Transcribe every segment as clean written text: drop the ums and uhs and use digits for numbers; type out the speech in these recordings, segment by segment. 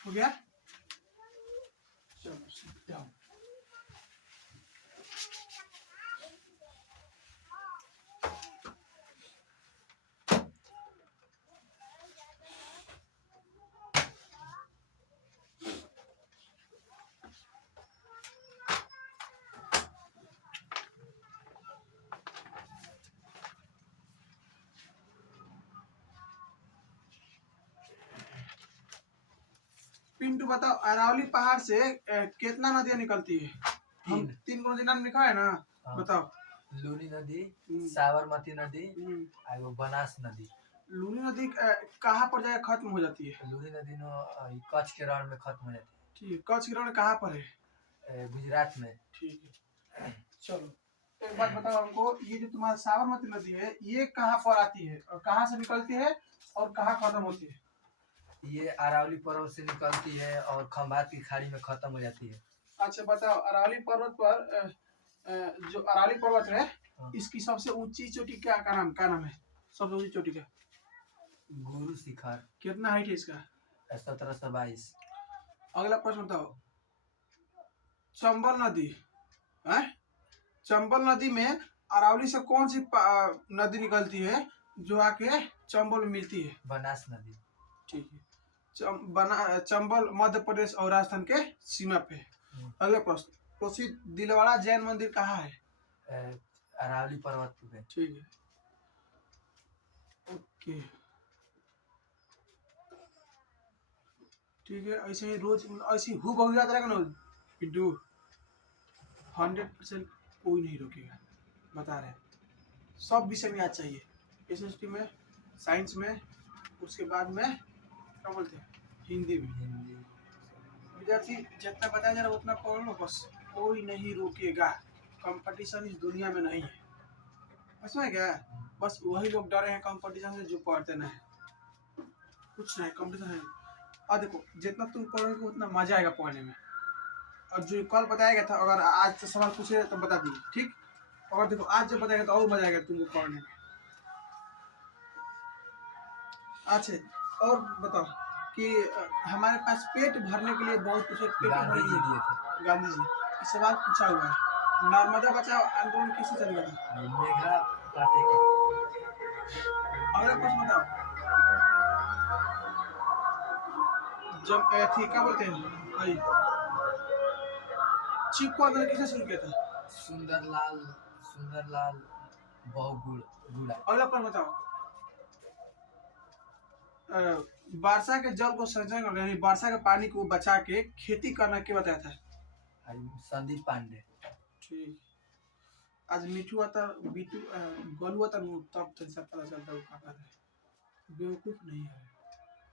हो गया। चलो sit down। पिंटू बताओ, अरावली पहाड़ से कितना नदियां निकलती है? हम तीन को नदी नाम लिखा है ना, बताओ। लूनी नदी, साबरमती नदी, एगो बनास नदी। लूनी नदी कहाँ पर जाकर खत्म हो जाती है? लूनी नदी नो कच्छ के रण में खत्म हो जाती है। ठीक है, कच्छ के रण कहाँ पर है? गुजरात में। ठीक है, चलो एक बात बताओ हमको, ये जो तुम्हारा साबरमती नदी है ये कहाँ पर आती है और कहाँ से निकलती है और कहाँ खत्म होती है? ये अरावली पर्वत से निकलती है और खंभात की खाड़ी में खत्म हो जाती है। अच्छा बताओ, अरावली पर्वत पर जो अरावली पर्वत है, इसकी सबसे ऊंची चोटी क्या नाम है? सबसे ऊंची चोटी का गुरु शिखर। कितना हाइट है इसका? 1722। अगला प्रश्न बताओ, चंबल नदी है, चंबल नदी में अरावली से कौन सी नदी निकलती है जो आके चंबल में मिलती है? बनास नदी। ठीक है, चंबल मध्य प्रदेश और राजस्थान के सीमा पे। अगला प्रश्न, प्रसिद्ध दिलवाड़ा जैन मंदिर कहाँ है? अरावली पर्वत पे। ठीक है, ओके, ठीक है। ऐसे ही रोज ऐसी हूबहू याद रहेगा ना पिंटू, 100% कोई नहीं रोकेगा, बता रहे हैं। सब विषय में याद चाहिए, एसएसटी में, साइंस में, उसके बाद में क्या बोलते हैं, हिंदी में। विद्यार्थी जितना बताया जा रहा है उतना पढ़ लो बस, कोई नहीं रोकेगा। कंपटीशन इस दुनिया में नहीं है, बस में क्या, बस वही लोग डरे हैं कंपटीशन से जो पढ़ते नहीं, कुछ नहीं कंपटीशन है। और देखो जितना तुम पढ़ोगे उतना मजा आएगा पढ़ने में। और जो कल बताया गया था, अगर आज से सवाल पूछे तो बता दीजिए, ठीक। और देखो आज जो बताएगा तो और मजा आएगा तुमको पढ़ने में। अच्छा और बताओ कि हमारे पास पेट भरने के लिए बहुत कुछ, पेट भरने के लिए गांधी जी इस सवाल पूछा हुआ है। नर्मदा बचाओ आंदोलन किससे चल गया था? मेघा पाटेकर। अगला प्रश्न बताओ, जब थी क्या बोलते हैं भाई, चीफ को आंदोलन किसने शुरू किया था? सुंदरलाल बहुगुणा। अगला प्रश्न बताओ, वर्षा के जल को संचय करना यानी वर्षा के पानी को बचा के खेती करना क्या बताया था? संदीप पांडे। ठीक, आज मिठू आता बीटू गोलू आता तब सब पता चलता है कहाँ है, बेवकूफ नहीं है,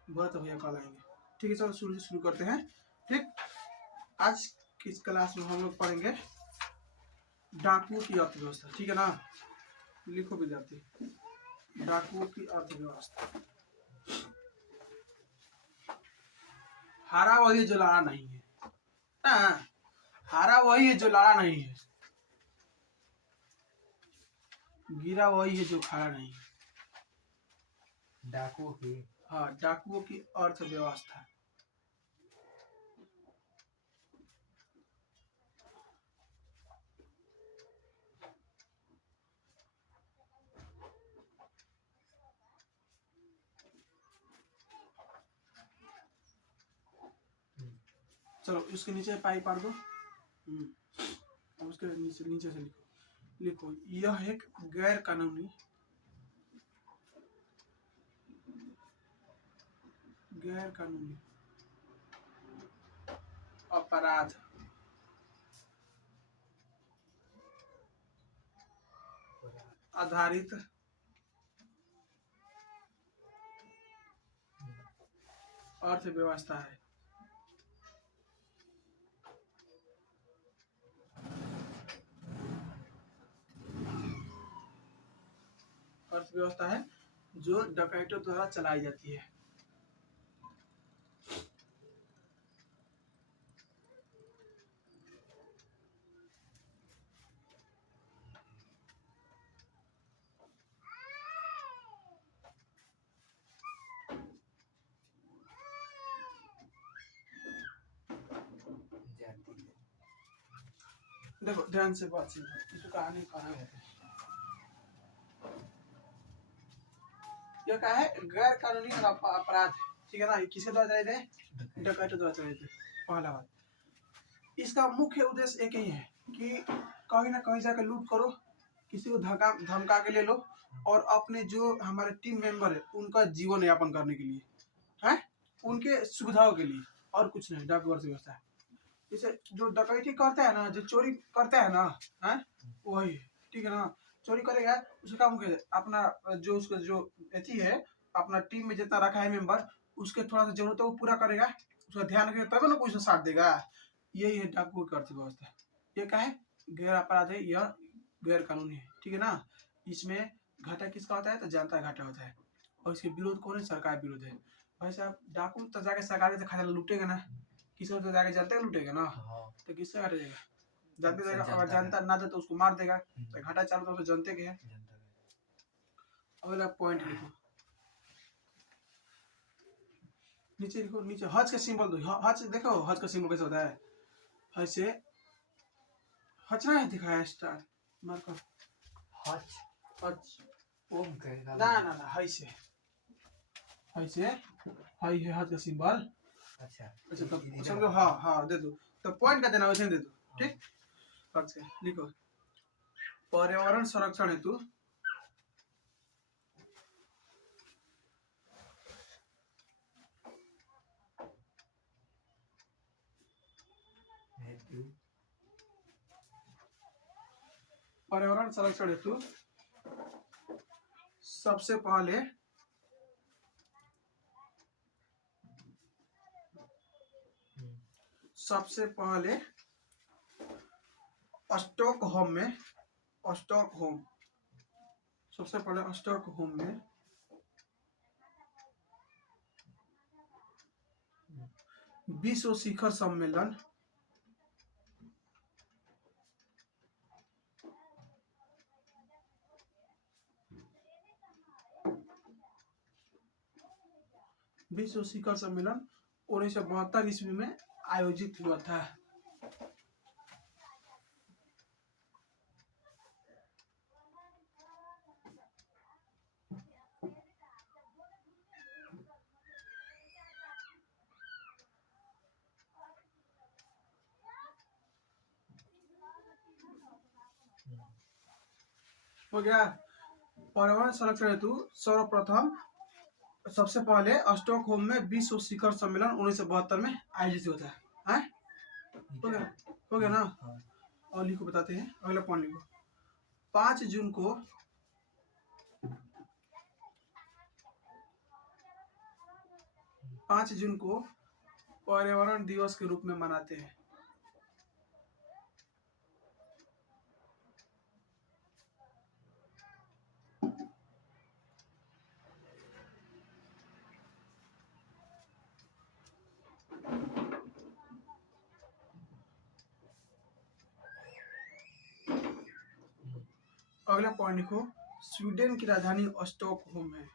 बहुत भैया कल आएंगे। ठीक है चलो शुरू करते हैं। ठीक, आज किस क्लास में हम लोग पढ़ेंगे डाकुओं की अर्थव्यवस्था, ठीक है ना। लिखो विद्यार्थी, डाकुओं की अर्थव्यवस्था। हारा वही है जो लड़ा नहीं है ना, हारा वही है जो लड़ा नहीं है, गिरा वही है जो खड़ा नहीं है। डाकुओं की, हाँ, डाकुओं की अर्थव्यवस्था। चलो इसके नीचे पाई पार दो, अब उसके नीचे से लिखो यह एक गैर कानूनी अपराध आधारित अर्थव्यवस्था है। अर्थव्यवस्था है जो डकैतों द्वारा चलाई जाती है। देखो ध्यान से बात सुनो, इसको कहानी कहाँ है। ये क्या है, गैर कानूनी अपराध है, ठीक है ना। ये किसके द्वारा चले थे, डकैतों द्वारा चले थे। पहला बात, इसका मुख्य उद्देश्य एक ही है कि कहीं ना कहीं जाकर लूट करो, किसी को धमका के ले लो, और अपने जो हमारे टीम मेंबर है उनका जीवन यापन करने के लिए है, उनके सुविधाओं के लिए, और कुछ नहीं। डाक व्यवस्था है, जैसे जो डकैती करता है ना, जो चोरी करता है ना, है वही, ठीक है ना। चोरी करेगा, उसका काम क्या है, अपना जो उसका जो अथी है, अपना टीम में जितना रखा है मेंबर, उसके थोड़ा सा जरूरत है वो पूरा करेगा, उसका ध्यान रखेगा, तब ना कोई उसको साथ देगा। यही है डाकू की अर्थ व्यवस्था। ये क्या है, गैर अपराध है, यह गैर कानूनी है, ठीक है ना। इसमें घाटा किसका होता है, तो जनता घाटा होता है, और इसके विरोध कौन है, सरकार विरोध है। भाई साहब, डाकू तो जाके सरकार से खजाना लूटेगा ना, किसी और तो जाके जनता का लूटेगा ना, तो किससे घाटा जाएगा, जानते रहेगा। अगर जनता ना दे तो उसको मार देगा, तो घाटा चारों तरफ से जनते के है। अगला पॉइंट लिखो, नीचे लिखो, नीचे हज का सिंबल दो। हज देखो, हज का सिंबल कैसे होता है, हज से हचना है दिखाया स्टार मार्कर, हज हज ओम कहेगा ना ना ना, हज से, हज से, हज है हज का सिंबल। अच्छा अच्छा तब समझो, हाँ हाँ दे दो, तो पॉइंट का देना वैसे दे दो, ठीक। हज से लिखो, पर्यावरण संरक्षण हेतु हेतु पर्यावरण संरक्षण हेतु सबसे पहले स्टॉकहोम में, स्टॉकहोम, सबसे पहले स्टॉकहोम में विश्व शिखर सम्मेलन विश्व शिखर सम्मेलन 1972 ईस्वी में आयोजित हुआ था। हो गया। पर्यावरण संरक्षण हेतु सर्वप्रथम सबसे पहले स्टॉकहोम में विश्व शिखर सम्मेलन 1972 में आयोजित हुआ था, है हो गया, हो गया ना। और लिखो, बताते हैं अगला पॉइंट लिखो, 5 जून को पर्यावरण दिवस के रूप में मनाते हैं। अगला पॉइंट लिखो, स्वीडन की राजधानी स्टॉकहोम है।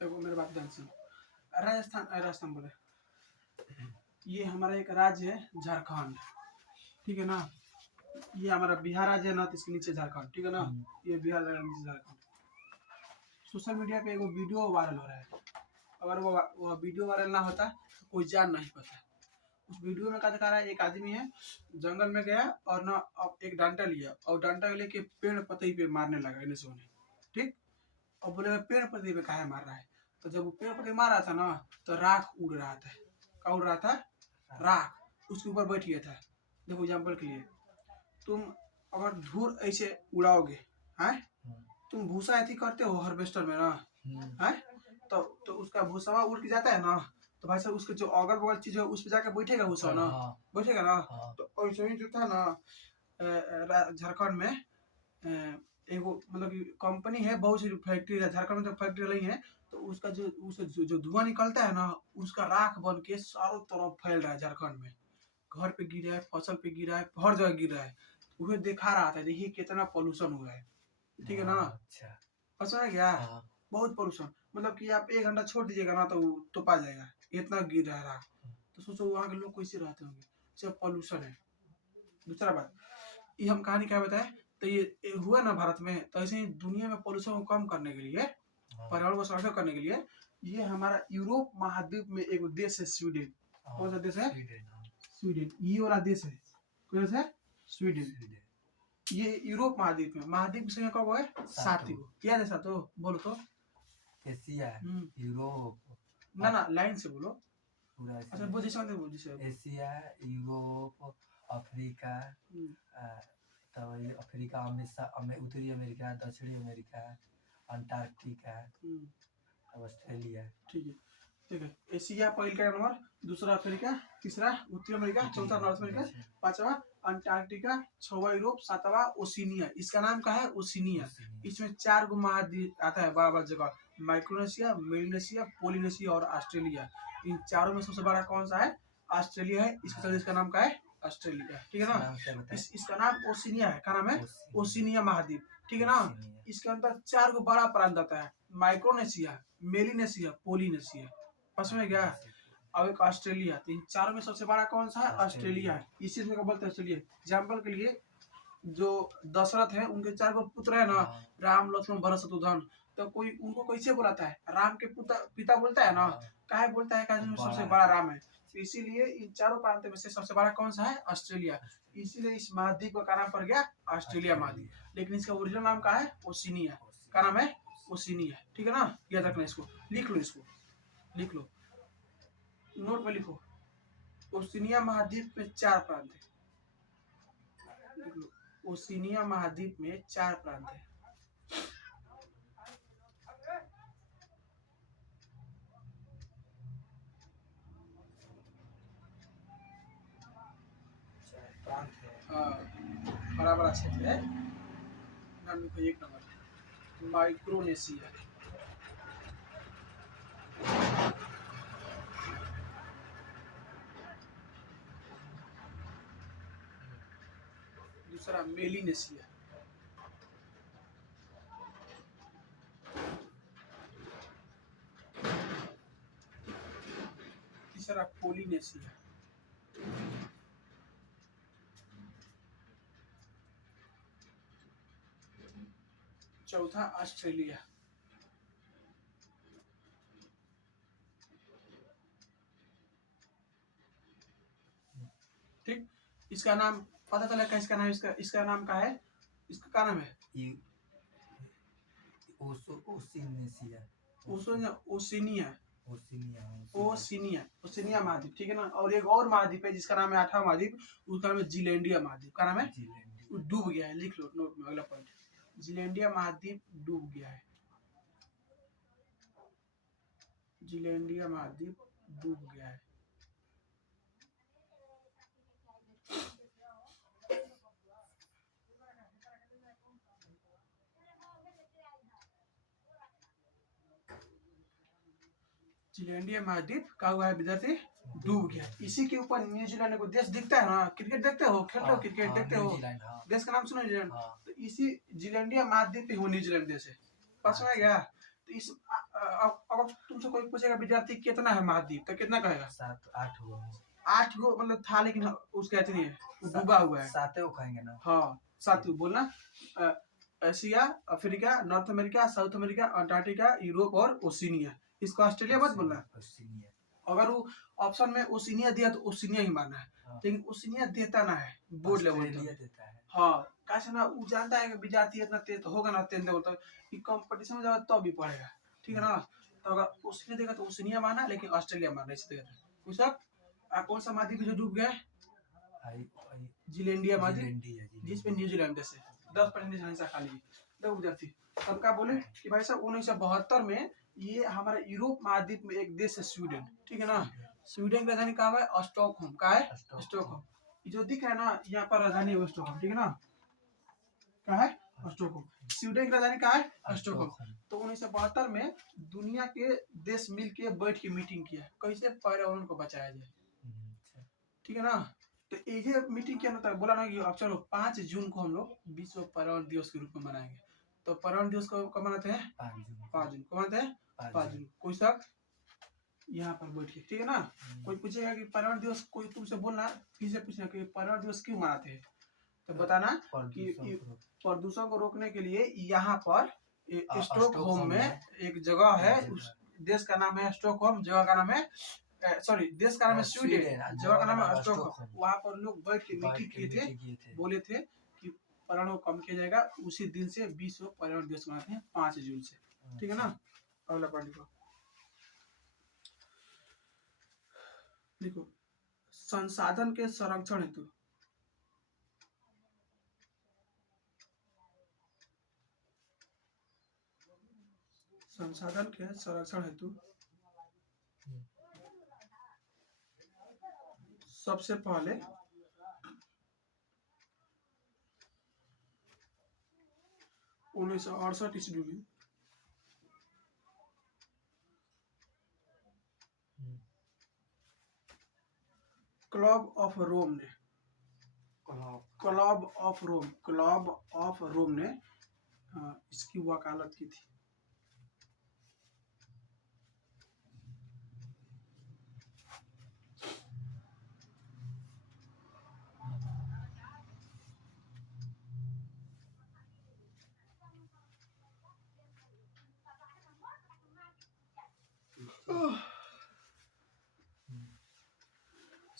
देखो मेरे बात ध्यान से, राजस्थान बोले, ये हमारा एक राज्य है झारखंड, ठीक है ना। ये हमारा बिहार राज्य है ना, तो इसके नीचे झारखंड, ठीक है ना। ये बिहार राज्य नीचे झारखंड। सोशल मीडिया पे एक वीडियो वायरल हो रहा है, अगर वो वीडियो वायरल ना होता तो कोई जान नहीं पाता। उस वीडियो में क्या दिखा रहा है, एक आदमी है जंगल में गया और ना एक डंडा लिया और डंडा लेके पेड़ पतई पे मारने लगा इन्हें सोने, ठीक। और बोले पेड़ पतई पे काहे मार रहा है, तो जब वो पेड़ पतई मार रहा था ना, तो राख उड़ रहा था। क्या उड़ रहा था, राख, उसके ऊपर बैठ गया था। देखो एग्जाम्पल के लिए, तुम अगर धूल ऐसे उड़ाओगे, हैं, तुम भूसा ऐसी करते हो हार्वेस्टर में ना, है, तो उसका भूसा उड़ के जाता है ना, तो भाई साहब उसके जो अगल बगल चीज है उस पर जाके बैठेगा भूसा ना, बैठेगा ना। तो ऐसे ही जो था ना, झारखंड में एक वो मतलब कि कंपनी है, बहुत सी फैक्ट्री है झारखंड में, तो फैक्ट्री वाली है, तो उसका जो धुआं निकलता है ना, उसका राख बन के चारों तरफ फैल रहा है झारखंड में। घर पे गिरा है, फसल पे गिरा है, हर जगह गिर रहा है। उसे दिखा रहा था, देखिए कितना पॉल्यूशन हुआ है, ठीक है ना। अच्छा। पता है क्या, हाँ। बहुत पॉल्यूशन, मतलब कि आप 1 घंटा छोड़ दीजिएगा ना तो तो पा जाएगा, इतना गिर रहा है राख। तो सोचो वहाँ के लोग कैसे रहते होंगे, सब पॉल्यूशन है। दूसरा बात, ये हम कहानी क्या बताए, तो ये हुआ ना भारत में, तो ऐसे ही दुनिया में पॉल्यूशन को कम करने के लिए, पर्यावरण को संरक्षण करने के लिए, ये हमारा यूरोप महाद्वीप में एक देश है स्वीडन। कौन सा देश है? स्वीडन, ये वाला देश है, कौन सा है? स्वीडन। ये यूरोप महाद्वीप में, महाद्वीप से कब है? 7 को, याद है सातों? बोलो तो। एशिया, यूरोप, ना लाइन से बोलो। पूरा अच्छा पोजीशन दे, पोजीशन। एशिया, यूरोप, अफ्रीका, तब अफ्रीका, उत्तरी अमेरिका, दक्षिणी अमेरिका, अंटार्कटिका, ऑस्ट्रेलिया। ठीक है, ठीक है। एशिया पहले का नंबर, दूसरा अफ्रीका, तीसरा उत्तरी अमेरिका, चौथा नॉर्थ अमेरिका, पांचवा अंटार्कटिका, छठवां यूरोप, सातवां ओशिनिया। इसका नाम क्या है? ओशिनिया। इसमें 4 गो महाद्वीप आता है, बड़ा बड़ा जगह, माइक्रोनेशिया, मेरिनेशिया, पोलिनेशिया और ऑस्ट्रेलिया। इन चारों में सबसे बड़ा कौन सा है? ऑस्ट्रेलिया है। इसके साथ इसका नाम क्या है? ऑस्ट्रेलिया, ठीक है ना। इसका नाम ओशिनिया है। क्या नाम है? ओशिनिया महाद्वीप, ठीक है ना। इसके अंदर 4 गो बड़ा प्रांत आता है, माइक्रोनेशिया, मेलिनेशिया, पोलिनेशिया, समझ में गया। अब एक ऑस्ट्रेलिया। तो इन चारों में सबसे बड़ा कौन सा है? ऑस्ट्रेलिया है। इसी में बोलते हैं ऑस्ट्रेलिया। एग्जाम्पल के लिए, जो दशरथ है उनके 4 गो पुत्र है ना, राम, लक्ष्मण, भरत, शत्रुघ्न, तो कोई उनको कैसे बुलाता है? राम के पिता बोलता है ना, काहे बोलता है? कारण सबसे बड़ा राम है। तो इसीलिए इन चारों प्रांत में से सबसे बड़ा कौन सा है? ऑस्ट्रेलिया। इसीलिए इस महाद्वीप का नाम पड़ गया ऑस्ट्रेलिया महाद्वीप, लेकिन इसका ओरिजिनल नाम क्या है? ओशिनिया। क्या नाम है? ओशिनिया, ठीक है ना। याद रखना, इसको लिख लो, इसको लिख लो, नोट में लिखो। ओशिनिया महाद्वीप में 4 प्रांत है, लिख लो। ओशिनिया महाद्वीप में 4 प्रांत है। बड़ा बड़ा क्षेत्र है। नाम लिखो 1 नंबर, माइक्रोनेशिया। दूसरा मेलिनेशिया। तीसरा पोलिनेशिया। चौथा ऑस्ट्रेलिया। ठीक, इसका नाम पता चला क्या? इसका नाम, इसका नाम क्या है? इसका क्या नाम है? ओशिनिया, ओशिनिया, ओशिनिया, ओशिनिया महाद्वीप, ठीक है ना। और एक और महाद्वीप है जिसका नाम है 8वां महाद्वीप, उसका नाम है जिलैंडिया महाद्वीप। का नाम है? वो डूब गया है, लिख लो नोट में, अगला पॉइंट। जिलैंडिया महाद्वीप डूब गया है, जिलैंडिया महाद्वीप डूब गया है। जिलैंडिया महाद्वीप का हुआ है विद्यार्थी? डूब गया। इसी के ऊपर न्यूजीलैंड को देश दिखता है ना, क्रिकेट देखते हो, खेलते हो क्रिकेट, देखते हो, देश का नाम सुनो, न्यूजीलैंड। तो इसी जिलैंडिया महाद्वीप पे वो न्यूजीलैंड देश है, पास में गया। तो इस अगर तुमसे कोई पूछेगा विद्यार्थी कितना है महाद्वीप, तो कितना कहेगा? 7 8 गो। 8 गो मतलब था, लेकिन उसका इतनी है, डूबा हुआ है। 7 गो कहेंगे ना। हाँ 7 गो बोलना। Asia, Africa, north America, south America, Antarctica, Europe और ओशिनिया। इसको ऑस्ट्रेलिया मत बोलना। अगर वो ऑप्शन में ओशिनिया दिया तो ओशिनिया ही मानना है, लेकिन ओशिनिया देता ना है, बोर्ड लेवल देता है। हाँ, कैसे ना, वो जानता है कि विद्यार्थी इतना तेज होगा ना, 10 लेवल तक कि कंपटीशन में जाएगा तो भी पढ़ेगा, ठीक है ना। तो अगर ओशिनिया देगा तो ओशिनिया माना, लेकिन ऑस्ट्रेलिया मानना, इसी तरह से। कौन सा महाद्वीप जो डूब गया? जिलैंडिया महाद्वीप, जिसमें न्यूजीलैंड देश है। 10% हिस्सा खाली है। देखो विद्यार्थी, तब क्या बोले कि भाई साहब 1972 में ये हमारे यूरोप महाद्वीप में एक देश है स्वीडन, ठीक है ना। स्वीडन की राजधानी कहाँ है? स्टॉकहोम। कहाँ है? स्टॉकहोम। जो दिख रहा है ना यहाँ पर राजधानी है स्टॉकहोम, ठीक है ना। कहाँ है? स्टॉकहोम। स्वीडन की राजधानी कहाँ है? स्टॉकहोम। तो 1972 में दुनिया के देश मिल के बैठ के मीटिंग किया कैसे पर्यावरण को बचाया जाए, ठीक है ना। तो ये मीटिंग क्या होता है, बोला ना कि अब चलो 5 जून को हम लोग विश्व पर्यावरण दिवस के रूप में मनाएंगे। तो पर्यावरण दिवस को कब मनाते हैं? 5 जून को मनाते हैं। 5 जून कोई सब यहाँ पर बैठ के, ठीक है ना। कोई पूछेगा कि पर्यावरण दिवस, कोई तुमसे बोलना फिर से पूछना कि पर्यावरण दिवस क्यों मनाते हैं, तो बताना कि प्रदूषण को रोकने के लिए यहाँ पर स्टॉकहोम में एक जगह है, उस देश का नाम है स्टॉकहोम, जगह का नाम है सॉरी देश का नाम है स्वीडन, जगह का नाम है स्टॉकहोम। वहाँ पर लोग बैठ के मीटिंग किए थे, बोले थे कि पर्यावरण को कम किया जाएगा। उसी दिन से विश्व पर्यावरण दिवस मनाते हैं 5 जून से, ठीक है ना। अगला पॉइंट लिखो, देखो संसाधन के संरक्षण हेतु संसाधन के संरक्षण हेतु सबसे पहले उन्नीस सौ 68 ईस्वी में क्लब ऑफ रोम ने इसकी वकालत की थी।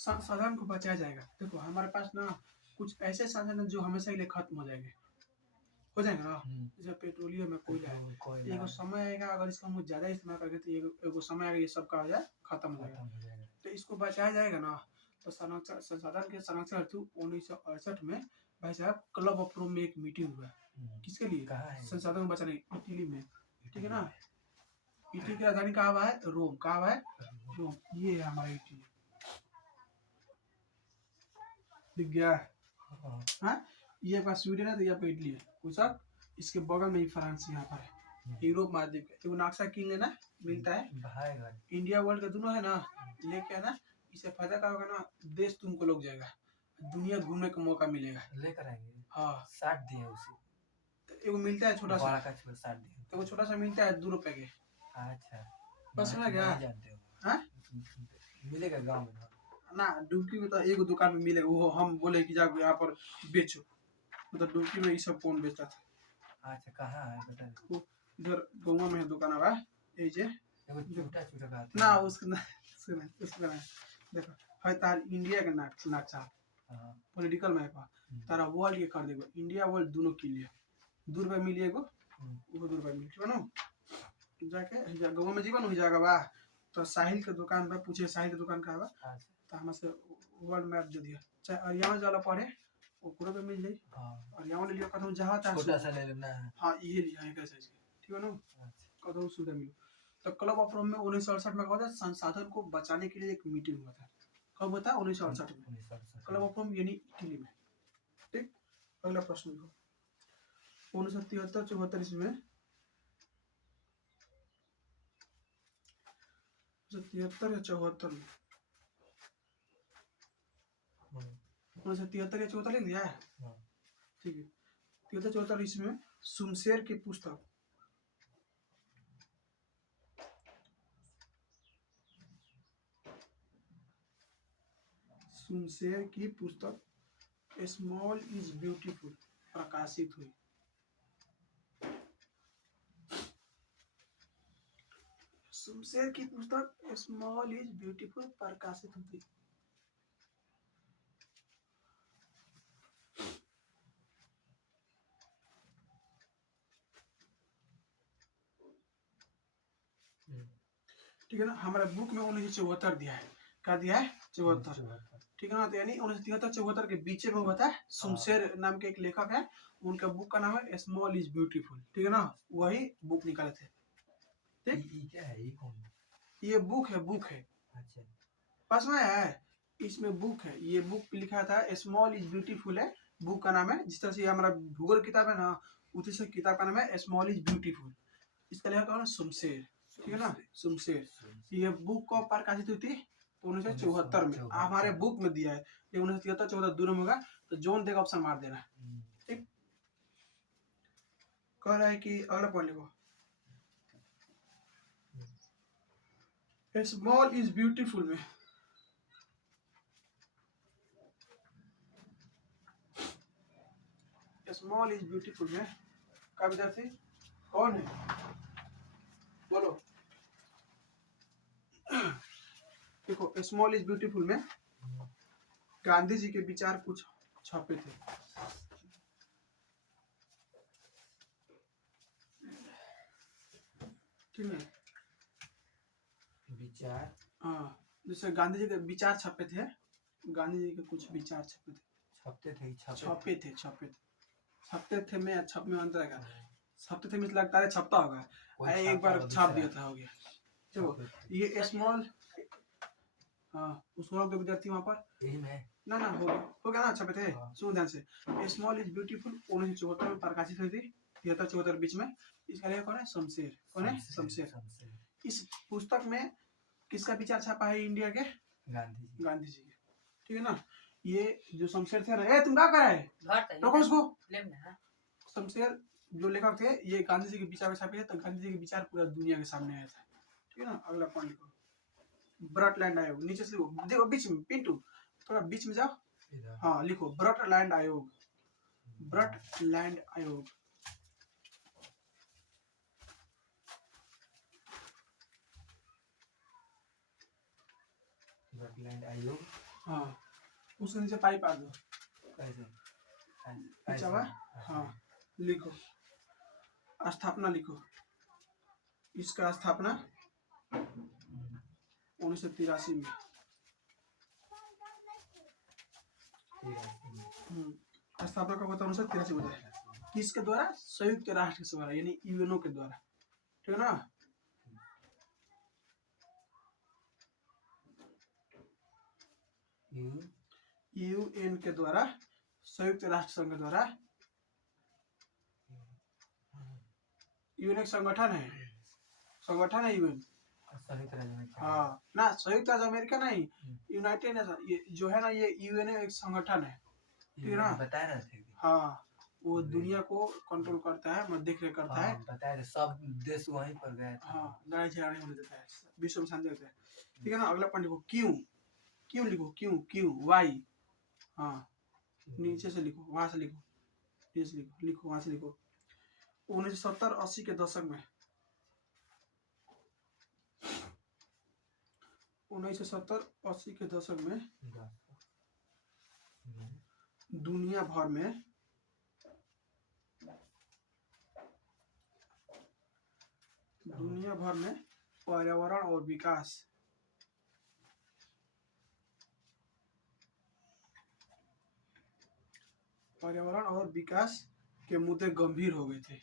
संसाधन को बचाया जाएगा। देखो हमारे पास ना कुछ ऐसे साधन जो हमेशा के लिए खत्म हो जाएंगे ना, जैसे पेट्रोलियम है, कोयला है, एगो समय आएगा अगर इसका हम ज्यादा इस्तेमाल करेंगे तो एगो समय आएगा ये सब का हो जाए खत्म हो जाएगा। तो इसको बचाया जाएगा ना। तो संसाधन के संरक्षण हेतु 1968 में भाई साहब क्लब ऑफ रोम में एक मीटिंग हुआ। किसके लिए? संसाधन को बचाने, इटली में, ठीक है ना। इटली की राजधानी कहाँ है? रोम। कहाँ है? रोम। ये है हमारा इटली, दिख गया? हाँ, ये आपका स्वीडन है, तो ये आपका इटली है। कोई सब इसके बगल में ही फ्रांस यहाँ पर है, यूरोप महाद्वीप का। तो नक्शा किन लेना मिलता है, इंडिया वर्ल्ड का दोनों है ना, लेके आना। इससे फायदा क्या होगा ना, देश तुमको लग जाएगा, दुनिया घूमने का मौका मिलेगा। लेकर आएंगे। हाँ 60 दिए उसे, तो एगो मिलता है छोटा सा, 60 दिए, तो वो छोटा सा मिलता है 2 रुपए के। अच्छा बस में क्या हाँ मिलेगा गाँव में ना, डुबकी में तो एक दुकान में मिलेगा, वो हम बोले कि जाओ यहाँ पर बेचो, मतलब डुबकी में ये सब कौन बेचता था। अच्छा कहाँ है बता, इधर गोवा में है दुकान है, ये जे छोटा छोटा ना उसका देखो है तार इंडिया के नक्शा पॉलिटिकल मैप तारा वर्ल्ड के कर देगो, इंडिया वर्ल्ड दोनों के लिए 2 रुपए मिलेगो, वो 2 रुपए मिल बनो जाके गोवा में जीवन हो जाएगा बा। तो साहिल के दुकान पे पूछे, साहिल के दुकान का बा, तो हमसे वर्ल्ड मैप दे दिया, चाहे अरियामा जाला पड़े ओकरो पे मिल जाई। अरियामा ले लिया कदम जहां चाहे छोटा सा ले लेना है। हां ये लिया है कैसे, ठीक है ना, कदम सुविधा मिले। तो क्लब ऑफ रोम में 1968 में कहा था संसाधन को बचाने के लिए एक मीटिंग हुआ था। कब हुआ था? 1968 में, क्लब ऑफ रोम यानी इटली में, ठीक। अगला प्रश्न देखो, 1973-74 ईस्वी में 73 या 74 में 1973 या 74 लिख लिया है, ठीक है। 73-74 ईस्वी में सुमशेर की पुस्तक स्मॉल इज ब्यूटीफुल प्रकाशित हुई। सुमशेर की पुस्तक स्मॉल इज ब्यूटीफुल प्रकाशित हुई। ठीक है ना, हमारे बुक में 1974 दिया है, क्या दिया है? 74, ठीक है ना। तो यानी 1973-74 के बीच में हुआ था। सुमशेर नाम के एक लेखक है, उनका बुक का नाम है स्मॉल इज ब्यूटीफुल, ठीक है ना, वही बुक निकाले थे, ठीक। क्या है ये, कौन ये बुक है अच्छा पास में है, इसमें बुक है, ये बुक लिखा था स्मॉल इज ब्यूटीफुल है, बुक का नाम है। जिस तरह से हमारा भूगोल किताब है ना, उसी से किताब का नाम है स्मॉल इज ब्यूटीफुल। इसका लेखक कौन है? शमशेर, ठीक है ना, शमशेर। ये बुक कब प्रकाशित हुई थी? 1974 में। हमारे बुक में दिया है, ये 1973-74 दोनों में होगा, तो जोन देगा ऑप्शन मार देना, ठीक। कह रहा है कि अगला पॉइंट लिखो, स्मॉल इज ब्यूटीफुल में स्मॉल इज ब्यूटीफुल में का विद्यार्थी कौन है? बोलो। देखो स्मॉल इज ब्यूटीफुल में गांधी जी के विचार कुछ छपे थे। ठीक है, विचार, हाँ, जैसे गांधी जी के विचार छपे थे, गांधी जी के कुछ विचार छपे थे, छपते थे में छप में अंतर है। छपते थे में लगता है छपता होगा, एक बार छाप दिया था, हो गया। चलो ये स्मॉल, हाँ उसको रख दो विद्यार्थी वहाँ पर, यही में ना हो गया ना, छपे थे। सुनो ध्यान से, स्मॉल इज ब्यूटीफुल 1974 में प्रकाशित हुई थी, 73-74 बीच में। इसका लेखक कौन है? शमशेर। कौन है? शमशेर। इस पुस्तक में किसका विचार छपा है? इंडिया के गांधी जी के, ठीक है ना। ये जो शमशेर थे ना, तुम क्या कर रहे हैं, रोको उसको। शमशेर जो लेखक थे, ये गांधी जी के विचार छपे थे, तो गांधी जी के विचार पूरा दुनिया के सामने आया था, ठीक है ना। अगला पॉइंट लिखो, ब्रॉडलैंड आयोग, नीचे से लिखो, देखो बीच में, पिंटू थोड़ा बीच में जाओ, हाँ लिखो ब्रॉडलैंड आयोग, ब्रॉडलैंड आयोग। ब्रॉडलैंड आयोग, हाँ उसके नीचे पाइप आ दो, कैसे हाँ लिखो, स्थापना लिखो, इसका स्थापना 1983 में, स्थापना कब होता है? 1983 में। किसके द्वारा? संयुक्त राष्ट्र के द्वारा, यानी यूएनओ के द्वारा, ठीक है ना। यूएन के द्वारा, संयुक्त राष्ट्र संघ के द्वारा। यूएन एक संगठन है यूएन, हाँ ना, संयुक्त राज्य अमेरिका नहीं, यूनाइटेड नेशन, ये जो है ना, ये यूएन एक संगठन है, ठीक है ना। बता रहे थे, हाँ वो दुनिया को कंट्रोल करता है, देख रेख करता है, बता रहे, सब देश वहीं पर गए थे। हाँ लड़ाई झगड़ा नहीं होने देता है, विश्व में शांति देता है, ठीक है ना। अगला पॉइंट लिखो, क्यों लिखो, क्यों वाई, हाँ नीचे से लिखो, वहां से लिखो, नीचे से लिखो वहां से लिखो। 1970-80 के दशक में, 1970-80 के दशक में दुनिया भर में पर्यावरण और विकास, के मुद्दे गंभीर हो गए थे।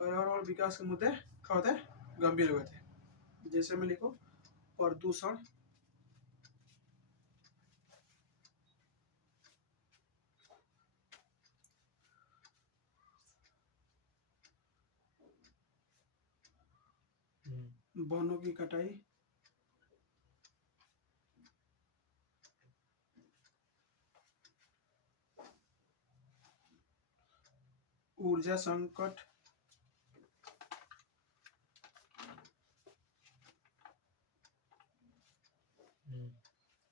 पर्यावरण और विकास के मुद्दे क्या होते हैं? गंभीर हो गए थे। जैसे में लिखो प्रदूषण, वनों की कटाई, ऊर्जा संकट,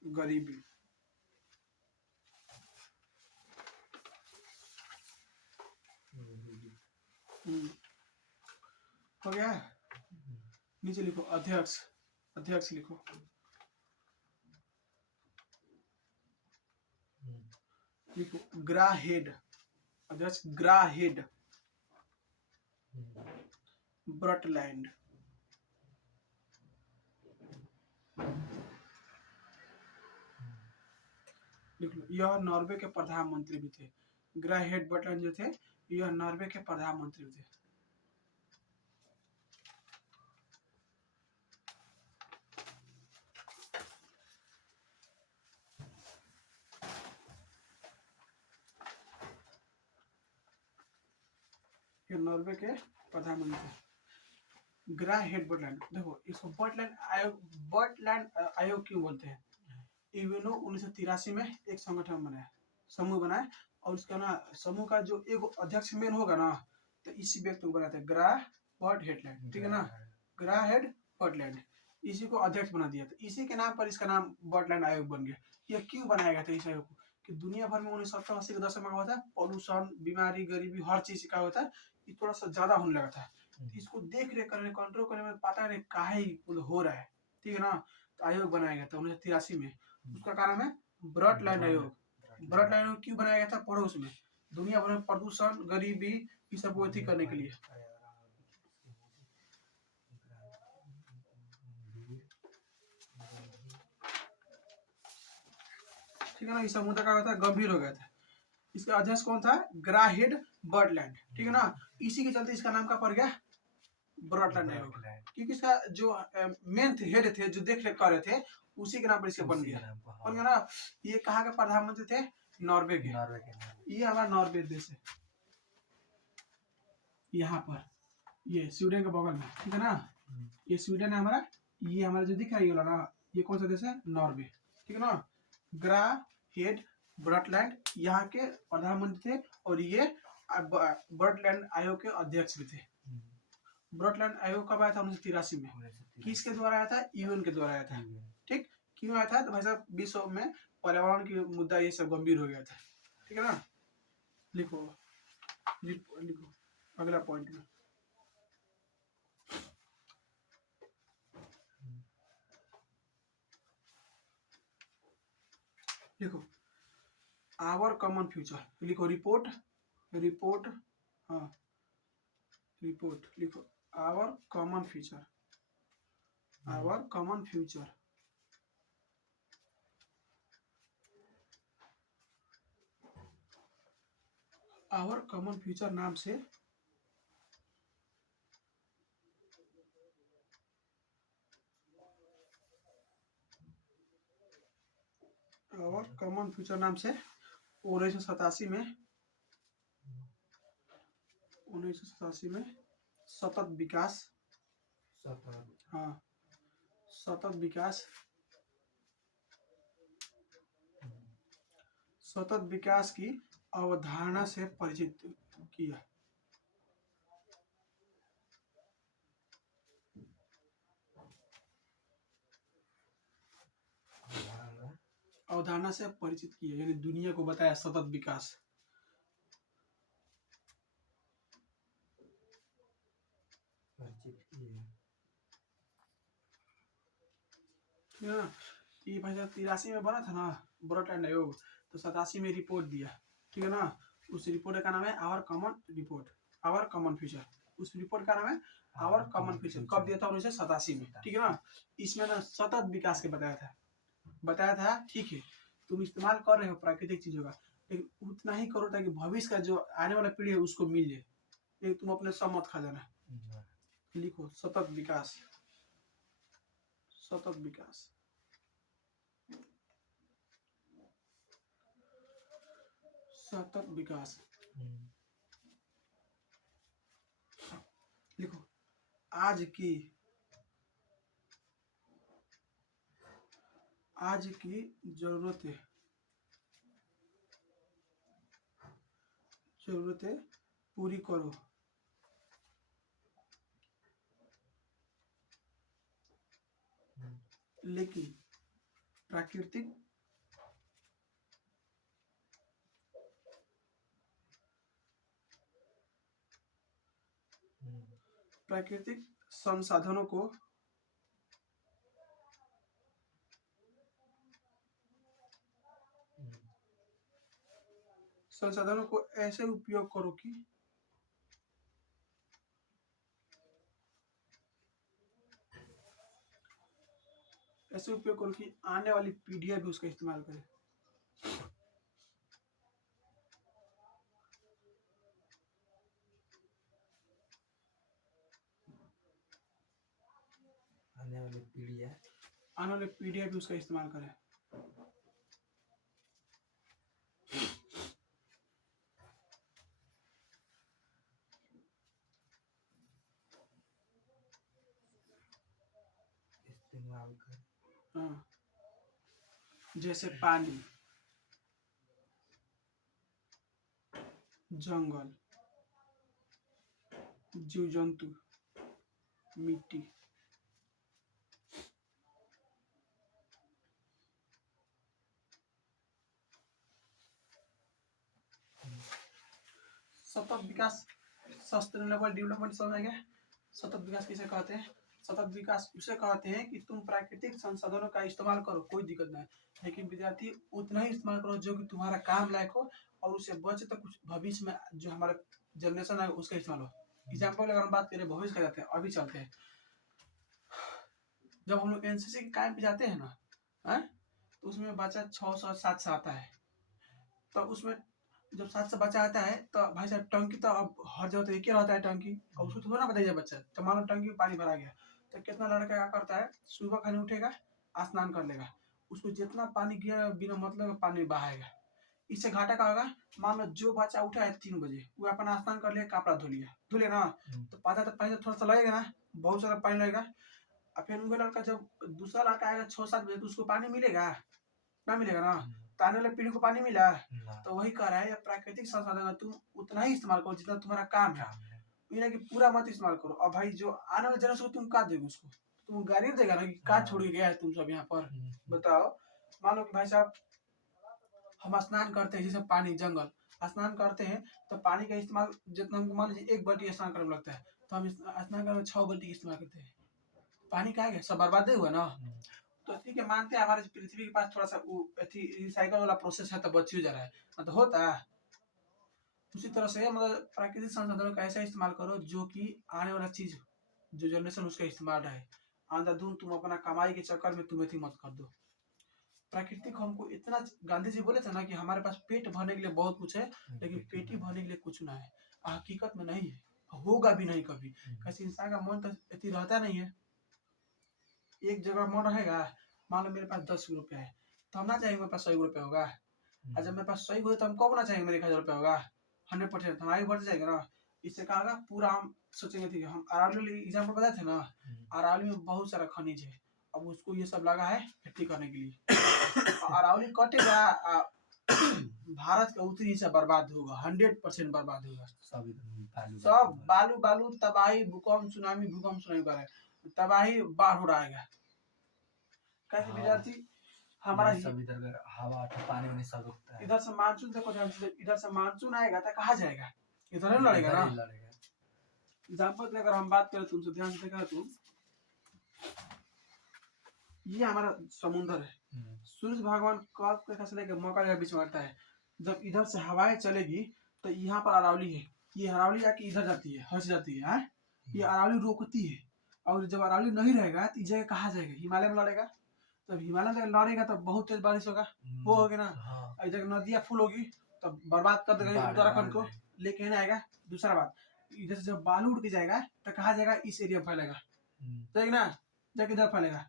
गरीबी। हो गया। नीचे लिखो अध्यक्ष लिखो, लिखो ग्राहेड, अध्यक्ष ग्राहेड, ब्रॉडलैंड। लिख लो, यह नॉर्वे के प्रधानमंत्री भी थे। ग्राहेड ब्रॉडलैंड जो थे, यह नॉर्वे के प्रधानमंत्री थे। नॉर्वे के प्रधानमंत्री ग्रा हेड बर्टलैंड। देखो इसको बर्टलैंड आयोग क्यों बोलते हैं? यूएनओ 1983 में एक संगठन बनाया, समूह बनाया, और उसका ना समूह का जो एक अध्यक्ष मेन होगा ना, तो इसी व्यक्ति को बनाते हैं ग्रा बर्ट हेडलैंड, ठीक है ना, ग्रा हेड बर्टलैंड, इसी को अध्यक्ष बना दिया। तो इसी के नाम पर इसका नाम बर्टलैंड आयोग बन गया। यह क्यों बनाया गया था इस आयोग को? कि दुनिया भर में 1970-80 के दशक में होता है पॉल्यूशन, बीमारी, गरीबी, हर चीज का होता है, ये थोड़ा सा ज्यादा होने लगा था। तो इसको देख रेख करने, कंट्रोल करने में पता नहीं काहे हो रहा है, ठीक है ना, तो आयोग बनाया गया था 1983 में। उसका कारण है ब्रॉडलैंड आयोग। ब्रॉडलैंड आयोग क्यों बनाया गया था? पड़ोस में दुनिया भर में प्रदूषण, गरीबी, ये सब को अथी करने के लिए। ठीक है ना, इस समुद्र का था गंभीर हो गया था। इसका अध्यक्ष कौन था? ग्राहेड बर्टलैंड, ठीक है ना। इसी के चलते इसका नाम का पड़ गया ब्रॉडलैंड आयोग, क्योंकि इसका जो मेन हेड थे, जो देख रेख कर रहे थे, उसी के नाम पर इसका बन गया ना। ये कहाँ के प्रधानमंत्री थे? नॉर्वे के। ये हमारा नॉर्वे देश है, यहाँ पर ये स्वीडन के बगल में, ठीक है ना, ये स्वीडन है हमारा। ये हमारा जो दिख रहा है ये वाला ना, ये कौन सा देश है? नॉर्वे, ठीक है ना। ग्रा हेड ब्रॉडलैंड यहाँ के प्रधानमंत्री थे, और ये ब्रॉडलैंड आयोग के अध्यक्ष भी थे। ब्रॉडलैंड आयोग कब आया था? 1983 में। किसके द्वारा आया था? यूएन के द्वारा आया था। ठीक, क्यों आया था? तो भाई साहब विश्व में पर्यावरण की मुद्दा ये सब गंभीर हो गया था, ठीक है ना। लिखो लिखो अगला पॉइंट में लिखो आवर कॉमन फ्यूचर। लिखो रिपोर्ट, रिपोर्ट, हाँ रिपोर्ट लिखो our common future, our common future. Our common future नाम से आवर कॉमन फ्यूचर नाम से 1987 में सतत विकास, हाँ सतत विकास, सतत विकास की अवधारणा से परिचित किया। अवधारणा से परिचित किया यानी दुनिया को बताया सतत विकास। ये भाई साहब 83 में बना था ना ब्रॉडलैंड आयोग, तो 87 में रिपोर्ट दिया, ठीक है ना। उस रिपोर्ट का नाम है our common report, our common future. उस रिपोर्ट का नाम है आवर कॉमन फ्यूचर। कब दिया था? 1987 में, ठीक है ना। इसमें ना सतत विकास के बताया था, ठीक है। तुम इस्तेमाल कर रहे हो प्राकृतिक चीजों का, लेकिन उतना ही करो ताकि भविष्य का जो आने वाला पीढ़ी है उसको मिल जाए, लेकिन तुम अपने सब मत खा जाना। लिखो सतत विकास, सतत विकास, सतत विकास। लिखो आज की जरूरतें पूरी करो, लेकिन प्राकृतिक संसाधनों को ऐसे उपयोग करो कि आने वाली पीढ़ियां भी उसका इस्तेमाल करें। आने वाली पीढ़ियां भी उसका इस्तेमाल करें। हाँ, जैसे पानी, जंगल, जीव जंतु, मिट्टी। सतत विकास, सस्टेनेबल डेवलपमेंट समझ गए। सतत विकास किसे कहते हैं? सतत विकास उसे कहते हैं कि तुम प्राकृतिक संसाधनों का इस्तेमाल करो, कोई दिक्कत नहीं, लेकिन विद्यार्थी उतना ही इस्तेमाल करो जो कि तुम्हारा काम लायक हो, और उससे बचे तो कुछ भविष्य में जो हमारा जनरेशन है उसका इस्तेमाल हो। एग्जाम्पल अगर हम बात करें भविष्य का, जाते हैं अभी चलते हैं, जब हम लोग एनसीसी के कैंप पे जाते हैं ना, है तो उसमें बच्चा 600-700 आता है, तो उसमें जब 700 बच्चा आता है तो भाई साहब टंकी तो अब हर जगह तो एक ही रहता है टंकी, और उसको थोड़ा ना बताइए बच्चा, तो मान लो टंकी में पानी भरा गया, तो कितना लड़का क्या करता है, सुबह खाने उठेगा, स्नान कर लेगा, उसको जितना पानी गिरा बिना मतलब का पानी बहाएगा। इससे घाटा का होगा, मान लो जो बच्चा उठा है 3 बजे, वो अपना स्नान कर लिया, कपड़ा धो लिया ना, तो पता तो पानी तो थोड़ा सा लगेगा ना, बहुत सारा पानी लगेगा। और फिर वो लड़का जब दूसरा लड़का आएगा 6-7 बजे, तो उसको पानी मिलेगा ना, मिलेगा ना, तो आने वाले पीढ़ी को पानी मिला। तो वही कह रहा है, प्राकृतिक संसाधन का तुम उतना ही इस्तेमाल करो जितना तुम्हारा काम है, ये ना कि पूरा मत इस्तेमाल करो। और भाई जो आने वाले जनरेशन को तुम काट दोगे, उसको तुम गाड़ी देगा ना कि काट छोड़ के गया है तुम सब यहाँ पर। बताओ, मान लो कि भाई साहब हम स्नान करते हैं, जैसे पानी जंगल, स्नान करते हैं तो पानी का इस्तेमाल जितना हमको मान लीजिए 1 बाल्टी स्नान करने में लगता है, तो हम स्नान करने में 6 बाल्टी इस्तेमाल करते हैं, पानी का है सब बर्बाद हुआ ना। तो ठीक है, मानते हैं हमारे पृथ्वी के पास थोड़ा सा रिसाइकल वाला प्रोसेस है, तो बच ही जा रहा है, ना तो होता है। उसी तरह से मतलब प्राकृतिक संसाधनों का ऐसा इस्तेमाल करो जो कि आने वाला चीज, जो जनरेशन उसका इस्तेमाल रहे। अंधाधुंध तुम अपना कमाई के चक्कर में तुम मत कर दो। प्राकृतिक हमको इतना, गांधी जी बोले थे ना कि हमारे पास पेट भरने के लिए बहुत कुछ है, लेकिन पेटी भरने के लिए कुछ ना है। हकीकत में नहीं है, होगा भी नहीं कभी। कैसे इंसान का मन तो इतनी रहता नहीं है, एक जगह मन रहेगा। मान लो मेरे पास 10 रुपया है, तो हम ना चाहेंगे मेरे पास 100 रुपया होगा, और जब मेरे पास 100 हुए तो हम कब ना चाहेंगे मेरे 1000 रुपया होगा। 100% हमारी बढ़ जाएगा ना। इससे कहा होगा पूरा हम सोचेंगे, ठीक है, हम अरावली एग्जाम्पल बताए थे ना, अरावली में बहुत सारा खनिज है, अब उसको ये सब लगा है खेती करने के लिए, अरावली कटेगा, भारत का उत्तरी हिस्सा बर्बाद होगा, 100% बर्बाद होगा। सब बालू बालू तबाही, भूकंप सुनामी, भूकंप सुनामी कर तबाही, बाढ़ हो आएगा। कैसे विद्यार्थी हमारा सब इधर हवा पानी में सब रुकता है। इधर से मानसून देखो ध्यान से, इधर से मानसून आएगा तो कहाँ जाएगा, इधर ही लड़ेगा ना। एग्जाम्पल की अगर हम बात करें तुमसे ध्यान से देखा तुम, ये हमारा समुद्र है, सूर्य भगवान कब के खसले के मौका के बीच में आता है, जब इधर से हवाएं चलेगी तो यहाँ पर अरावली है, ये अरावली आके इधर जाती है, हंस जाती है, ये अरावली रोकती है। और जब अरावली नहीं रहेगा तो जगह कहाँ जाएगा, हिमालय में लड़ेगा। तब हिमालय में लड़ेगा तो बहुत तेज बारिश होगा, वो होगी ना। और जब नदियाँ फुल होगी तब बर्बाद कर देगा उत्तराखंड को, लेके नहीं आएगा। दूसरा बात, इधर से जब बालू उड़ के जाएगा तो कहाँ जाएगा, इस एरिया में फैलेगा, ठीक ना, जाके इधर फैलेगा।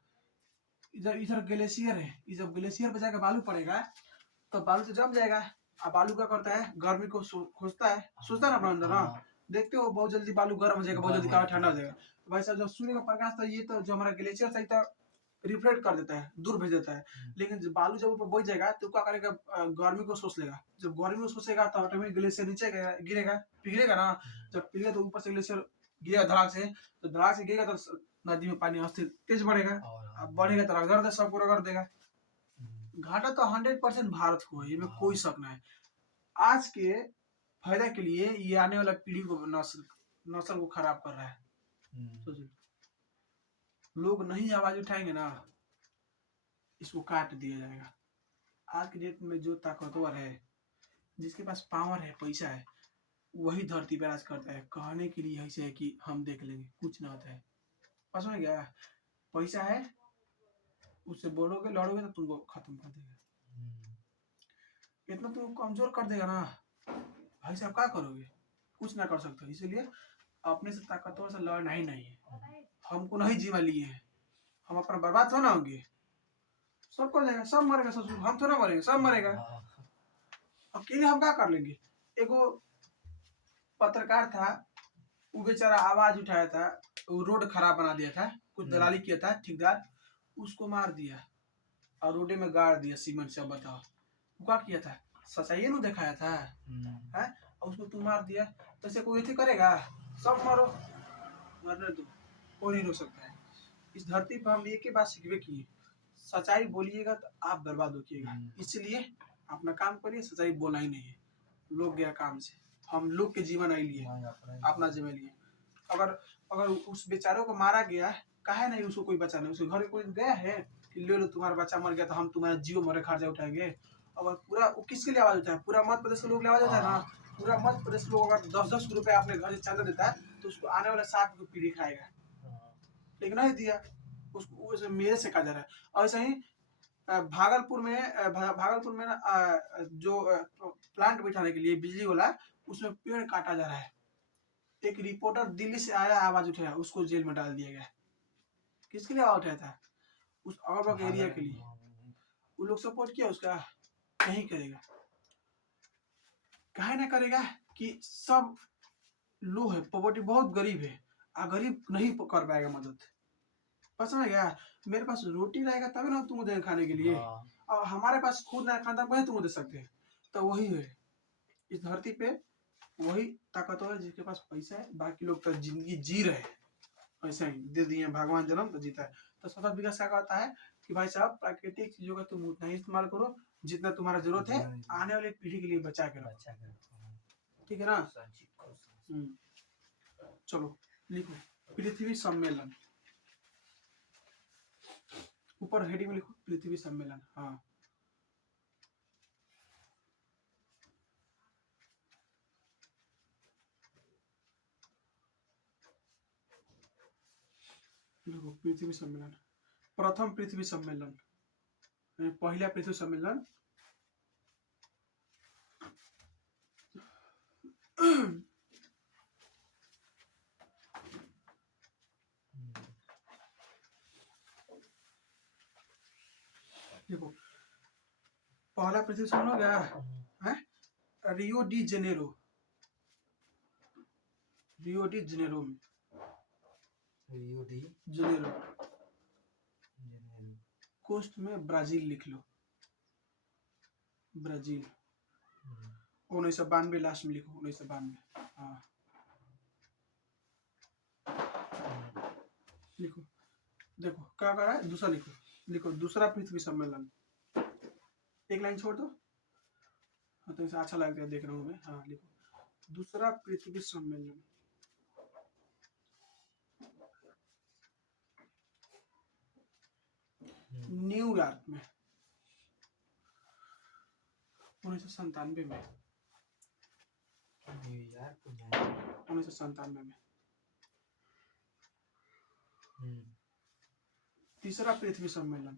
इधर इधर ग्लेशियर है, जब ग्लेशियर पे जाकर बालू पड़ेगा तो बालू तो जम जाएगा। अब बालू क्या करता है, गर्मी को खोजता है, सोचता है ना अपना अंदर ना, देखते हो बहुत जल्दी बालू गर्म हो जाएगा, बहुत जल्दी ठंडा हो जाएगा। वैसे जो सूर्य का प्रकाश था, ये तो जो हमारा ग्लेशियर था, तो रिफ्लेक्ट कर देता है, दूर भेज देता है। लेकिन जब बालू जब ऊपर बोझ जाएगा तो क्या करेगा, गर्मी को सोच लेगा। जब गर्मी को सोचेगा तो ऑटोमेटिक ग्लेशियर नीचे गिरेगा, पिघलेगा ना। जब पिघले तो ऊपर से ग्लेशियर गिरेगा धड़ाक से, तो धड़ाक से गिरेगा तो नदी में पानी अस्थिर तेज बढ़ेगा, अब बढ़ेगा तो रगड़ दे, सब पूरा कर देगा। घाटा तो 100% भारत को है, इसमें कोई शक नहीं है। आज के फायदा के लिए ये आने वाला पीढ़ी को, नस्ल को खराब कर रहा है। सोचिए, लोग नहीं आवाज उठाएंगे ना, इसको काट दिया जाएगा। आज के डेट में जो ताकतवर है, जिसके पास पावर है, पैसा है, वही धरती पर राज करता है। कहने के लिए ऐसे है कि हम देख लेंगे, कुछ ना होता है। पास में क्या पैसा है, उससे बोलोगे लड़ोगे तो तुमको खत्म कर देगा, इतना तुमको कमजोर कर देगा ना। भाई साहब क्या करोगे, कुछ ना कर सकते। इसीलिए अपने से ताकतवर से लड़ना ही नहीं है। हमको नहीं जीवा लिए है, हम अपना बर्बाद तो ना होंगे, सब कर जाएगा, सब मरेगा, सब हम तो ना मरेंगे, सब मरेगा। अकेले हम क्या कर लेंगे। एगो पत्रकार था, वो बेचारा आवाज उठाया था, वो रोड खराब बना दिया था, कुछ दलाली किया था ठेकेदार, उसको मार दिया और रोडे में गाड़ दिया सीमेंट से। अब बताओ वो क्या किया था? सच्चाई ना दिखाया था है। और उसको तू मार दिया तो ऐसे कोई ऐसे करेगा? सब मारो, मरने दो, कोई नहीं रोक सकता है। इस धरती पर हम एक ही बात सीखवे की, सच्चाई बोलिएगा तो आप बर्बाद होइएगा। इसलिए अपना काम करिए, सच्चाई बोलना ही नहीं है। लोग गया काम से, हम लोग के जीवन आई लिए, अपना जीवन लिए। अगर अगर उस बेचारों को मारा गया, काहे नहीं उसको कोई बचा नहीं? उसके घर कोई गया है कि ले लो तुम्हारा बच्चा मर गया तो हम तुम्हारा जीव मरे खर्चा उठाएंगे? अगर पूरा वो किसके लिए आवाज उठाए? पूरा मध्य प्रदेश के लोग आवाज उठाए ना। पूरा मध्य प्रदेश लोग अगर 10-10 रुपए अपने घर से चंदा देता है तो उसको आने वाला 7 को पीढ़ी खाएगा, लेकिन नहीं दिया उसको। मेरे से कहा जा रहा है। और ऐसे ही भागलपुर में ना जो प्लांट बैठाने के लिए बिजली वाला, उसमें पेड़ काटा जा रहा है। एक रिपोर्टर दिल्ली से आया, आवाज उठाया, उसको जेल में डाल दिया गया। किसके लिए आवाज उठाया था? उस अगल एरिया के लिए। वो लोग सपोर्ट किया उसका? नहीं करेगा। काहे ना करेगा कि सब लो है, पॉवर्टी बहुत गरीब है, गरीब नहीं कर पाएगा मदद। पसंद है क्या? मेरे पास रोटी रहेगा तभी ना तुमको देगा खाने के लिए। और हमारे पास खुद ना खाता वही तुमको दे सकते हैं। तो वही है इस धरती पे, वही ताकतवर है जिसके पास पैसा है। बाकी लोग तो जिंदगी जी रहे हैं ऐसे ही, दे दिए भगवान जन्म तो जीता है। तो सतत विकास क्या कहता है कि भाई साहब प्राकृतिक चीजों का तुम उतना ही इस्तेमाल करो जितना तुम्हारा जरूरत है, आने वाली पीढ़ी के लिए बचा के रखो। ठीक है ना? चलो लिखो, पृथ्वी सम्मेलन। ऊपर हेडिंग में लिखो पृथ्वी सम्मेलन। हाँ देखो, पृथ्वी सम्मेलन, प्रथम पृथ्वी सम्मेलन, पहला पृथ्वी सम्मेलन देखो, पहला पृथ्वी सम्मेलन हो गया है Rio de Janeiro. Rio de Janeiro में, रियो डी जेनेरो कोस्ट में ब्राजील लिख लो, ब्राजील। 1992 लास्ट में लिखो, 1992। हाँ लिखो। देखो क्या कर रहा है, दूसरा लिखो। लिखो दूसरा पृथ्वी सम्मेलन, एक लाइन छोड़ दो। हाँ तो इसे अच्छा लगता है देख रहा हूँ मैं। हाँ लिखो दूसरा पृथ्वी सम्मेलन। न्यूयॉर्क में 1997 में, न्यूयॉर्क में 1997 में। तीसरा पृथ्वी सम्मेलन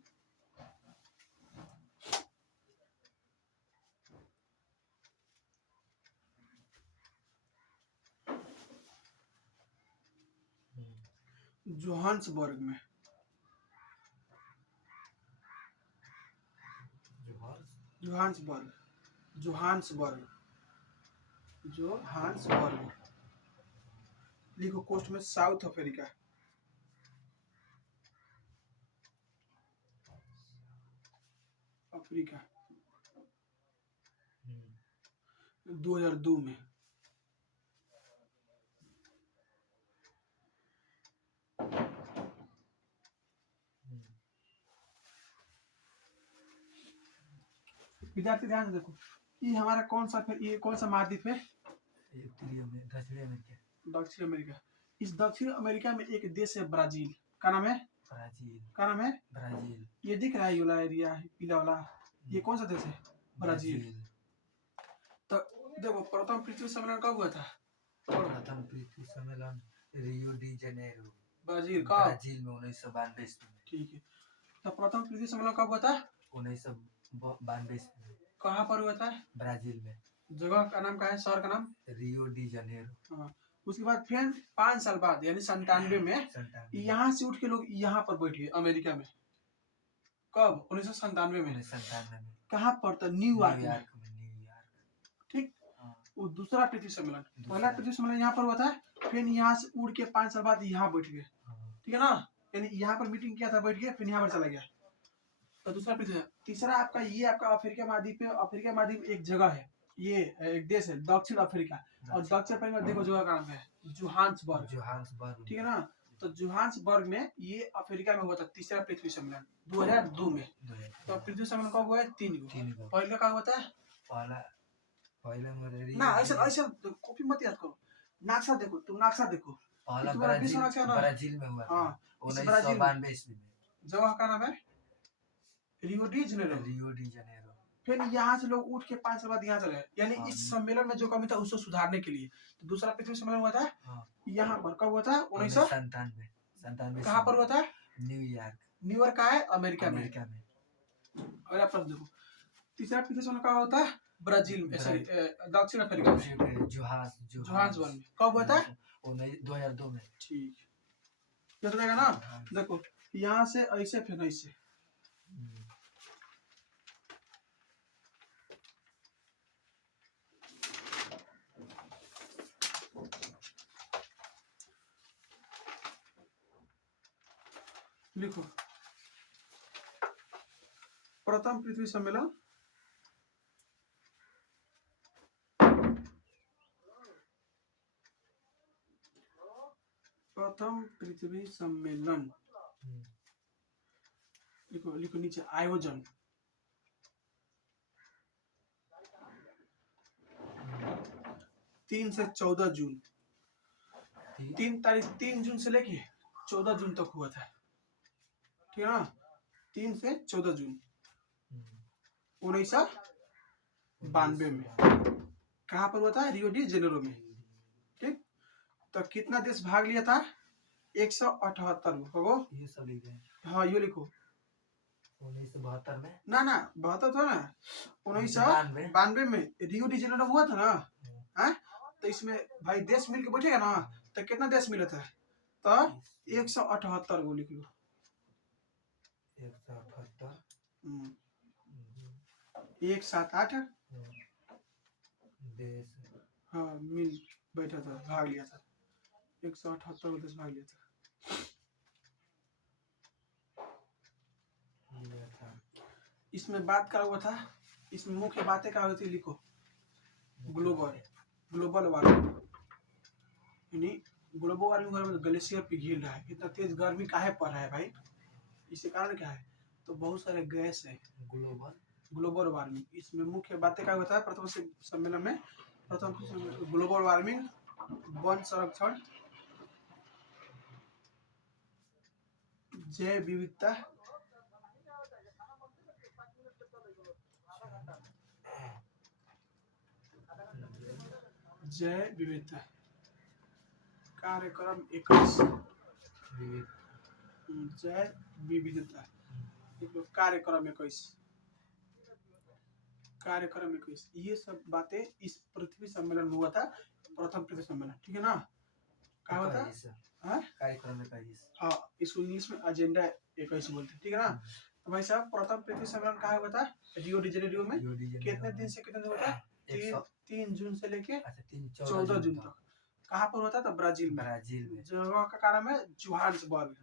जोहान्सबर्ग में, जोहान्सबर्ग, जोहान्सबर्ग, जोहान्सबर्ग लिखो। कोस्ट में साउथ अफ्रीका, अफ्रीका 2002 में। विद्यार्थी ध्यान से देखो, ये हमारा कौन सा, फिर ये कौन सा महाद्वीप है? दक्षिण अमेरिका। इस दक्षिण अमेरिका में एक देश है ब्राजील। क्या नाम है? ब्राजील। क्या नाम है? ब्राजील। ये दिख रहा है, ये वाला एरिया पीला वाला, ये कौन सा देश है? ब्राजील। तो देखो प्रथम पृथ्वी सम्मेलन कब हुआ था? प्रथम पृथ्वी सम्मेलन रियो डी जेनेरो, ब्राजील का, ब्राजील में 1992 में। ठीक है। तो प्रथम पृथ्वी सम्मेलन कब हुआ था? 1992 में। कहाँ पर हुआ था? ब्राजील में। जगह का नाम क्या है? शहर का नाम? Rio de Janeiro. हाँ। उसके बाद फिर 5 साल बाद यानी 97 में यहाँ से उठ के लोग यहाँ पर बैठे अमेरिका में। कब? 1997 में। 1997 में। कहाँ पर? तो न्यूयॉर्क में। न्यूयॉर्क। ठीक। वो दूसरा पृथ्वी सम्मेलन, पहला पृथ्वी सम्मेलन यहाँ पर हुआ था, फिर यहाँ से उड़ के 5 साल बाद यहाँ बैठ गए। ठीक है ना? यानी यहाँ पर मीटिंग किया था बैठ के, फिर यहाँ पर चला गया। तो दूसरा पृथ्वी। तीसरा आपका ये आपका अफ्रीका महाद्वीप में, अफ्रीका महाद्वीप एक जगह है, ये एक देश है दक्षिण अफ्रीका। और दक्षिण अफ्रीका देखो जगह का नाम है जोहान्सबर्ग, जोहान्सबर्ग। ठीक है ना। तो जोहान्सबर्ग में ये अफ्रीका में हुआ था तीसरा पृथ्वी सम्मेलन 2002 में। तो पृथ्वी सम्मेलन कब हुआ है? 3 को। पहले का हुआ था पहला ना, ऐसा ऐसा कॉपी मत याद करो, नक्शा देखो तुम, नक्शा देखो। पहला तुम्हारा विश्व नक्शा ना, ब्राजील में हुआ था। हाँ, 1992 ईस्वी में। जगह का नाम है Rio de Janeiro. Rio de Janeiro. फिर यहाँ से लोग उठ के 5 साल बाद यहाँ चले, यानी इस सम्मेलन में जो कमी था उसको सुधारने के लिए। तो दूसरा पृथ्वी सम्मेलन हुआ था यहाँ पर, कब हुआ था? 1997। कहाँ पर हुआ था? न्यूयॉर्क। न्यूयॉर्क का है, अमेरिका में। और आप देखो तीसरा पृथ्वी सम्मेलन कहाँ होता है? ब्राजील में, सॉरी दक्षिण अफ्रीका में, जोहान्सबर्ग में। कब हुआ था? 2002 में। ठीक, याद रहेगा ना। देखो यहाँ से ऐसे, फिर ऐसे। लिखो प्रथम पृथ्वी सम्मेलन लिखो, लिखो नीचे आयोजन 3 से 14 जून। 3 जून से लेके 14 जून तक हुआ था, ठीक है ना। 3 से 14 जून 1992 में। कहाँ पर हुआ था? रियो डी जेनेरो में, ठीक। तो कितना देश भाग लिया था? 178 को। ये सब लिख हैं। हाँ ये लिखो 1972 में ना, 72 था ना, 1992 में रियो डी जेनेरो हुआ था ना। है तो इसमें भाई देश मिल के बैठेगा ना, तो कितना देश मिला था? तो 178 को लिख लो। 178 178 देश, हाँ मिल बैठा था, भाग लिया था। 178 देश भाग लिया था। इसमें बात करा हुआ था, इसमें मुख्य बातें क्या हुई थी? लिखो ग्लोबल वार्मिंग, यानी ग्लोबल वार्मिंग ग्लेशियर पिघल रहा है। इतना तेज गर्मी काहे पड़ रहा है भाई? इसके कारण क्या है? तो बहुत सारे गैस है, ग्लोबल वार्मिंग। इसमें मुख्य बातें क्या होता है प्रथम सम्मेलन में? प्रथम ग्लोबल वार्मिंग, वन संरक्षण, जैव विविधता, जैव विविधता कार्यक्रम 21, जैव विविधता कार्यक्रम 21, ये सब बातें इस पृथ्वी सम्मेलन में हुआ था, प्रथम पृथ्वी सम्मेलन, ठीक है ना। क्या हुआ था? कार्यक्रम 21। हाँ, इसको इंग्लिश में एजेंडा 21 बोलते हैं, ठीक है ना। तो भाई साहब प्रथम पृथ्वी सम्मेलन कहाँ हुआ था? रियो डी जेनेरो में। कितने दिन से कितने दिन हुआ था? 3 जून से लेके 14 जून तक। कहाँ पर होता था? ब्राजील में। जगह का नाम है जोहान्सबर्ग।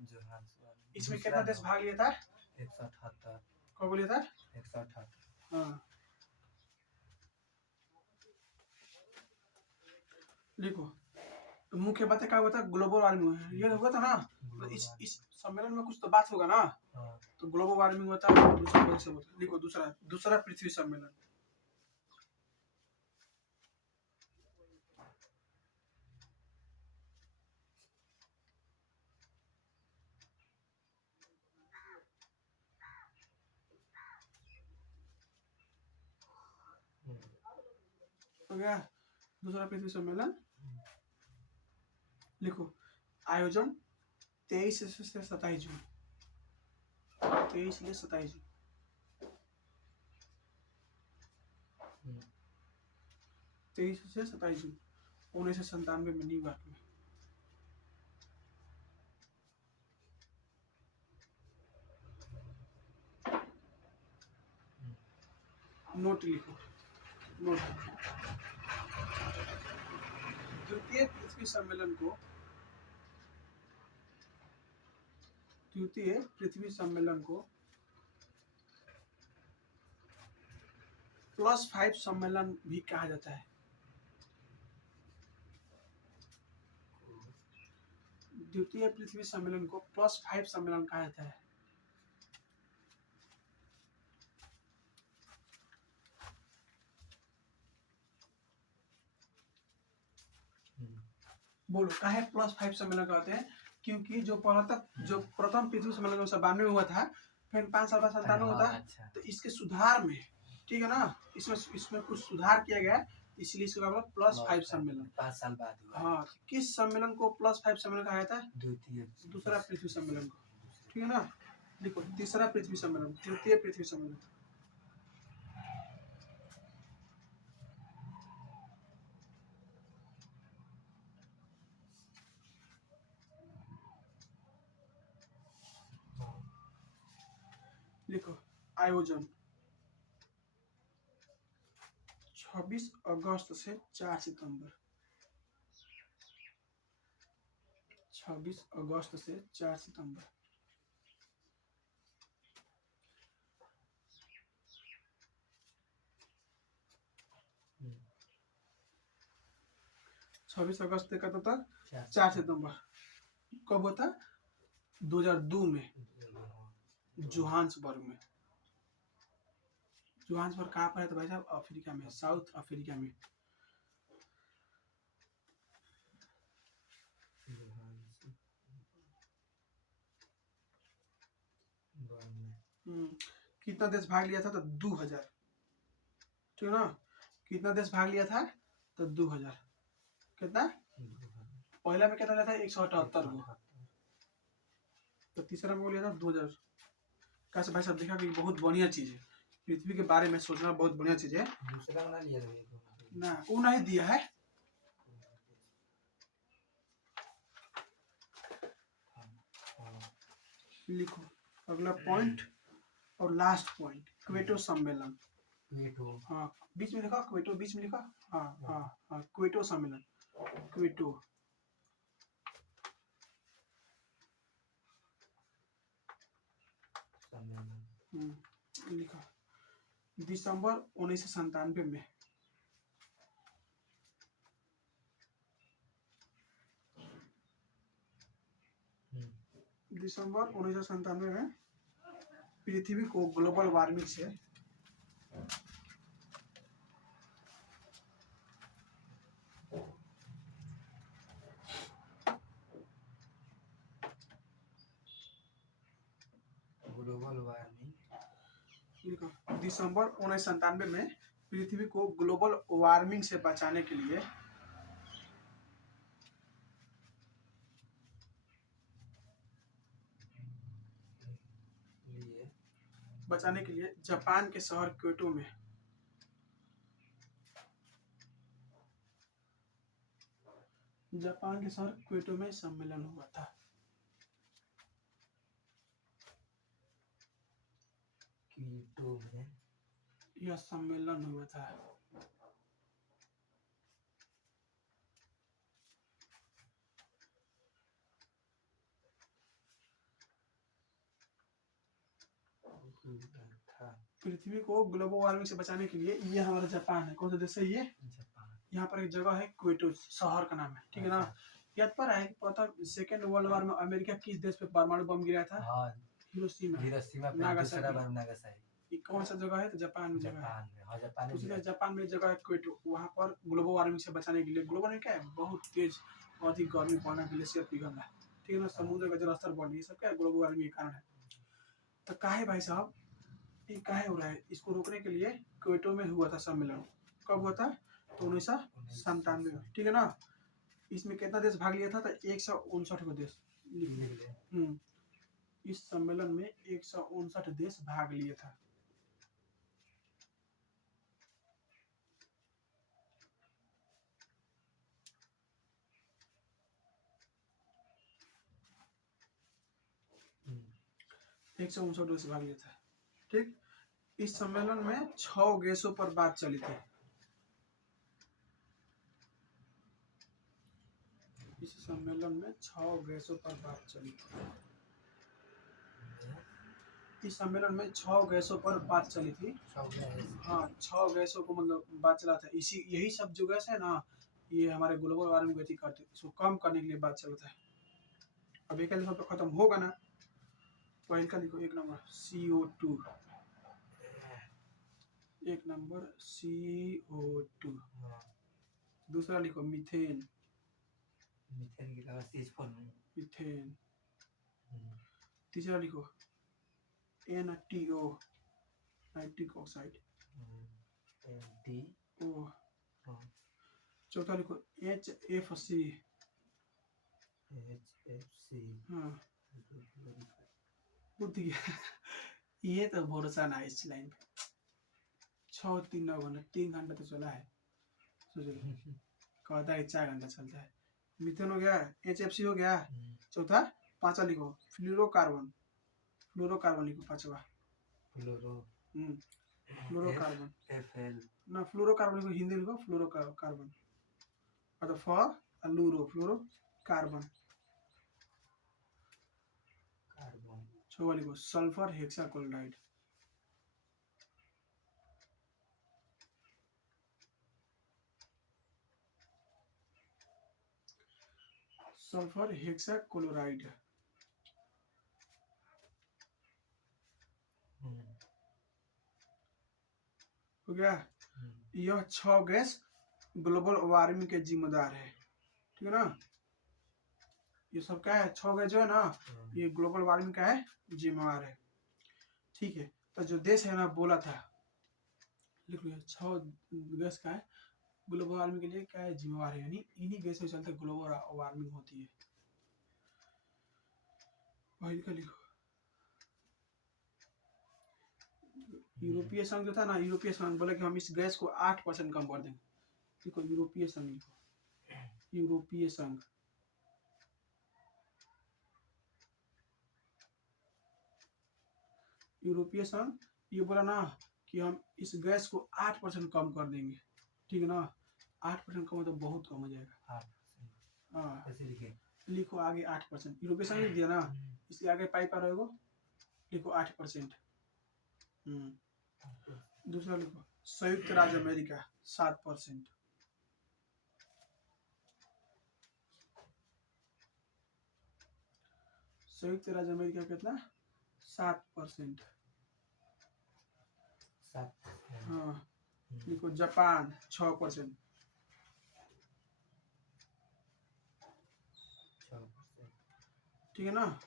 इसमें कितना देश भाग लिया था? 178। कब बोलिया था? 178। हाँ लिखो तो मुख्य बातें क्या हुआ था? ग्लोबल वार्मिंग ये हुआ था ना। तो इस सम्मेलन में कुछ तो बात होगा ना। तो ग्लोबल वार्मिंग होता है, दूसरा वजह से होता है। लिखो दूसरा पृथ्वी सम्मेलन। हो गया दूसरा पृथ्वी सम्मेलन। लिखो आयोजन 23 से 27 जून, 23 से 27 जून, 23 से 27 जून 1997 में न्यूयॉर्क में। नोट लिखो, नोट। द्वितीय पृथ्वी सम्मेलन को द्वितीय पृथ्वी सम्मेलन को +5 सम्मेलन भी कहा जाता है। द्वितीय पृथ्वी सम्मेलन को +5 सम्मेलन कहा जाता है। बोलो काहे +5 सम्मेलन कहते हैं? क्योंकि जो प्रथम पृथ्वी सम्मेलन 1992 में हुआ था, फिर 5 साल बाद 97 हाँ, होता, अच्छा। तो इसके सुधार में, ठीक है ना, इसमें कुछ सुधार किया गया, इसलिए इसको कहा +5 सम्मेलन। 5 साल बाद हुआ। हाँ, किस सम्मेलन को +5 सम्मेलन कहा जाता है? द्वितीय दूसरा पृथ्वी सम्मेलन को, ठीक है ना। देखो तीसरा पृथ्वी सम्मेलन, तृतीय पृथ्वी सम्मेलन, लिखो आयोजन 26 अगस्त से 4 सितंबर, 26 अगस्त से 4 सितंबर। हम्म। 26 अगस्त का तक 4 सितंबर कब हुआ था? 2002 में जोहान्सबर्ग में। जोहान्सबर्ग कहाँ पर है तो भाई साहब? अफ्रीका में, साउथ अफ्रीका में। कितना देश भाग लिया था? तो 2000, ठीक है ना। कितना देश भाग लिया था? तो 2000। कितना? पहला में कितना लिया था? 178 को। तो तीसरा में लिया था 2000। कैसे भाई साहब देखा कि बहुत बढ़िया चीज है, पृथ्वी के बारे में सोचना बहुत बढ़िया चीज है दूसरा ना लिया ना, वो नहीं दिया है। लिखो अगला पॉइंट और लास्ट पॉइंट, क्वेटो सम्मेलन। हाँ बीच में लिखा क्वेटो, बीच में लिखा, हाँ हाँ हाँ, क्वेटो सम्मेलन, क्वेटो। लिखा दिसंबर 1997 में। दिसंबर 1997 में पृथ्वी को ग्लोबल वार्मिंग से ग्लोबल वार्मिंग, दिसंबर 1997 में पृथ्वी को ग्लोबल वार्मिंग से बचाने के लिए जापान के शहर क्योटो में सम्मेलन हुआ था। क्योटो में यह सम्मेलन हुआ था। पृथ्वी को ग्लोबल वार्मिंग से बचाने के लिए ये हमारा जापान है। कौन सा देश है ये? जापान। यहाँ पर एक जगह है क्योटो, शहर का नाम है, ठीक है ना। याद पर है पता सेकेंड वर्ल्ड वॉर में अमेरिका किस देश पे परमाणु बम गिरा था? हाँ, हिरोशिमा नागासाकी। कौन सा जगह है? तो जापान में जगह है। हाँ, जापान में जगह है क्योटो। वहाँ पर ग्लोबल वार्मिंग से बचाने के लिए, ग्लोबल वार्मिंग क्या है? बहुत तेज अधिक गर्मी पड़ना, ग्लेशियर पिघलना, ठीक है ना, समुद्र का जलस्तर बढ़ना, ये सब क्या ग्लोबल वार्मिंग के कारण है। तो काहे भाई साहब ये काहे हो रहा है? इसको रोकने के लिए क्योटो में हुआ था सम्मेलन। कब हुआ था? तो 1997 में, ठीक है ना। इसमें कितना देश भाग लिया था? तो 159 को देश। इस सम्मेलन में 159 देश भाग लिए था। एक सौ 159 देश भाग लिया था, ठीक। इस सम्मेलन में 6 गैसों पर बात चली थी। इस सम्मेलन में 6 गैसों पर बात चली थी। इस सम्मेलन में 6 गैसों पर बात चली थी। हाँ, 6 गैसों को मतलब बात चला था। इसी यही सब जो गैस है ना, ये हमारे ग्लोबल वार्मिंग गति करते हैं। इसको कम करने के लिए बात चलता है। अब एक लिखो तो खत्म होगा ना। पहले का लिखो 1 नंबर CO2, 1 नंबर CO2। दूसरा लिखो मीथेन, मीथेन की जगह C4 मीथेन। तीसरा लिखो NTO, नाइट्रिक ऑक्साइड, NTO। चौथा लिखो HFC, हाँ बुद्धि ये तो भरोसा ना इस लाइन पे। 3 घंटा तो चला है, सोच लो। कहता है 4 घंटा चलता है। मीथेन हो गया, HFC हो गया। चौथा, पांचवा लिखो फ्लोरोकार्बन, फ्लोरोकार्बन लिखो पांचवा। फ्लोरोकार्बन ना, फ्लोरोकार्बन लिखो, हिंदी लिखो फ्लोरोकार्बन। और फ्लोरो फ्लोरोकार्बन। छवा लिखो सल्फर हेक्साक्लोराइड, सल्फर हेक्साक्लोराइड। हो गया। यह 6 गैस ग्लोबल वार्मिंग के जिम्मेदार है, ठीक है ना। ये सब क्या है, 6 गैस जो है ना, ये ग्लोबल वार्मिंग का है जिम्मेवार है, ठीक है। तो जो देश है ना बोला था, लिख लो 6 गैस का है ग्लोबल वार्मिंग के लिए क्या है जिम्मेवार है, यानी इन्हीं गैस के चलते ग्लोबल वार्मिंग होती है। वही का लिखो। यूरोपीय संघ जो था ना, यूरोपीय संघ बोला कि हम इस गैस को 8% कम कर देंगे। देखो यूरोपीय संघ लिखो, यूरोपीय संघ। यूरोपीय संघ ये बोला ना कि हम इस गैस को 8% कम कर देंगे, ठीक है ना। 8% कम तो बहुत कम हो जाएगा। हाँ लिखो आगे 8%। यूरोपीय संघ लिख दिया ना, इसके आगे पाइप आ रहेगा, लिखो 8%। दूसरा लिखो संयुक्त राज्य अमेरिका 7%। संयुक्त राज्य अमेरिका कितना, 7%। हाँ लिखो जापान 6%। ठीक है ना।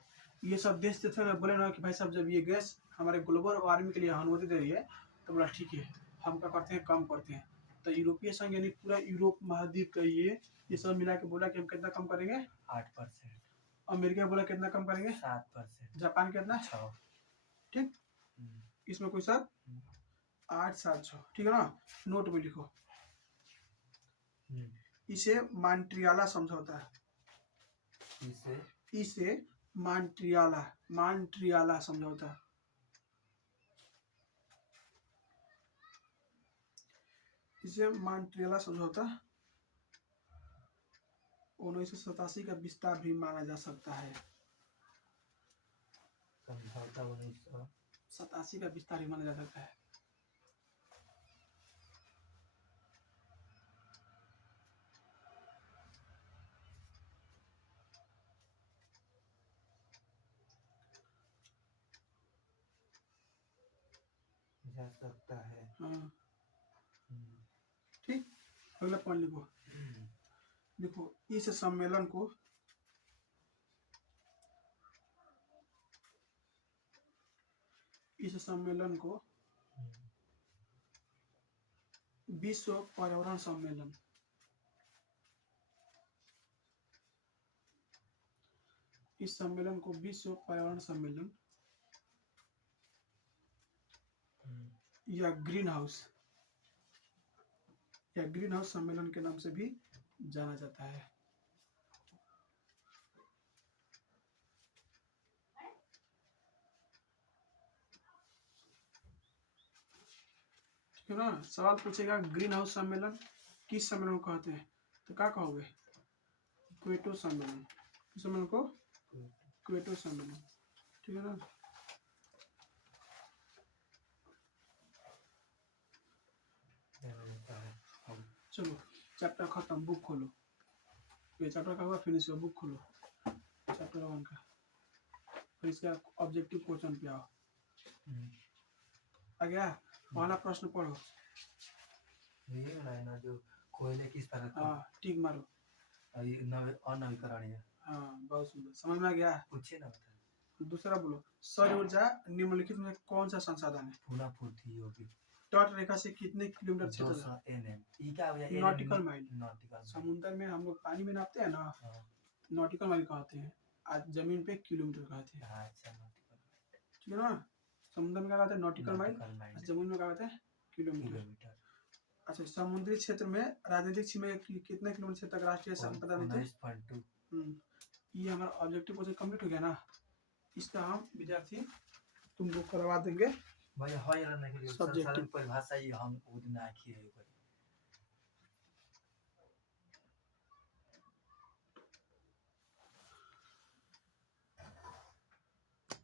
ये सब देश जो थे ना बोले ना कि भाई साहब जब ये गैस हमारे ग्लोबल वार्मिंग के लिए अनुमति दे रही है तो बोला ठीक है हम क्या करते हैं, कम करते हैं। तो यूरोपीय संघ यानी पूरा यूरोप महाद्वीप का ये सब मिला के बोला कि हम कितना कम करेंगे, 8%। अमेरिका बोला कितना कम करेंगे, 7%। जापान कितना, 6। ठीक। इसमें कोई सब 8 7 6, ठीक है ना। नोट में लिखो, इसे मॉन्ट्रियल समझौता है, इसे मॉन्ट्रियल समझौता, इसे मॉन्ट्रियल समझौता 1987 का विस्तार भी माना जा सकता है। समझौता 1987 का विस्तार भी माना जा सकता है। जा सकता है, हाँ ठीक। अगला पॉइंट लिखो, देखो इस सम्मेलन को विश्व पर्यावरण सम्मेलन, इस सम्मेलन को विश्व पर्यावरण सम्मेलन या ग्रीन हाउस सम्मेलन के नाम से भी जाना जाता है। ठीक है ना। सवाल पूछेगा ग्रीन हाउस सम्मेलन किस सम्मेलन को कहते हैं, तो क्या कहोगे, क्योटो सम्मेलन। किस सम्मेलन को, क्योटो सम्मेलन, ठीक है ना। चलो चैप्टर खत्म, बुक खोलो। ये चैप्टर का हुआ फिनिश हुआ, बुक खोलो चैप्टर 1 का। फिर इसका ऑब्जेक्टिव क्वेश्चन पे आओ। आ गया? पहला प्रश्न पढ़ो। ये ना जो कोयले किस तरह का हाँ टिक मारो। अनवीकरणीय। हाँ बहुत सुंदर, समझ में आ गया? पूछिए ना बता। दूसरा बोलो, सौर ऊर्जा निम्नलिखित में कौन सा संसाधन है? पुनः पूर्ति होगी। तट रेखा से कितने किलोमीटर क्षेत्र 200 nm। ये क्या हो गया? Nautical mile. Nautical mile. समुद्र में हम लोग पानी में नापते हैं ना, हाँ। नॉटिकल माइल कहते हैं। आज जमीन पे किलोमीटर कहते हैं। अच्छा नॉटिकल माइल। ठीक है ना? समुद्र में क्या कहते हैं? Nautical mile. Nautical mile. जमीन में क्या कहते हैं? किलोमीटर। किलोमीटर। अच्छा, समुद्री क्षेत्र में राजनीतिक सीमा कितने किलोमीटर क्षेत्र तक राष्ट्रीय संपदा नीति? 19.2। ये हमारा ऑब्जेक्टिव क्वेश्चन कंप्लीट हो गया ना। इसका हम विद्यार्थी तुमको करवा देंगे भैया है ना नहीं सब्जेक्टिव। परिभाषा ही हम उतना आखिर है।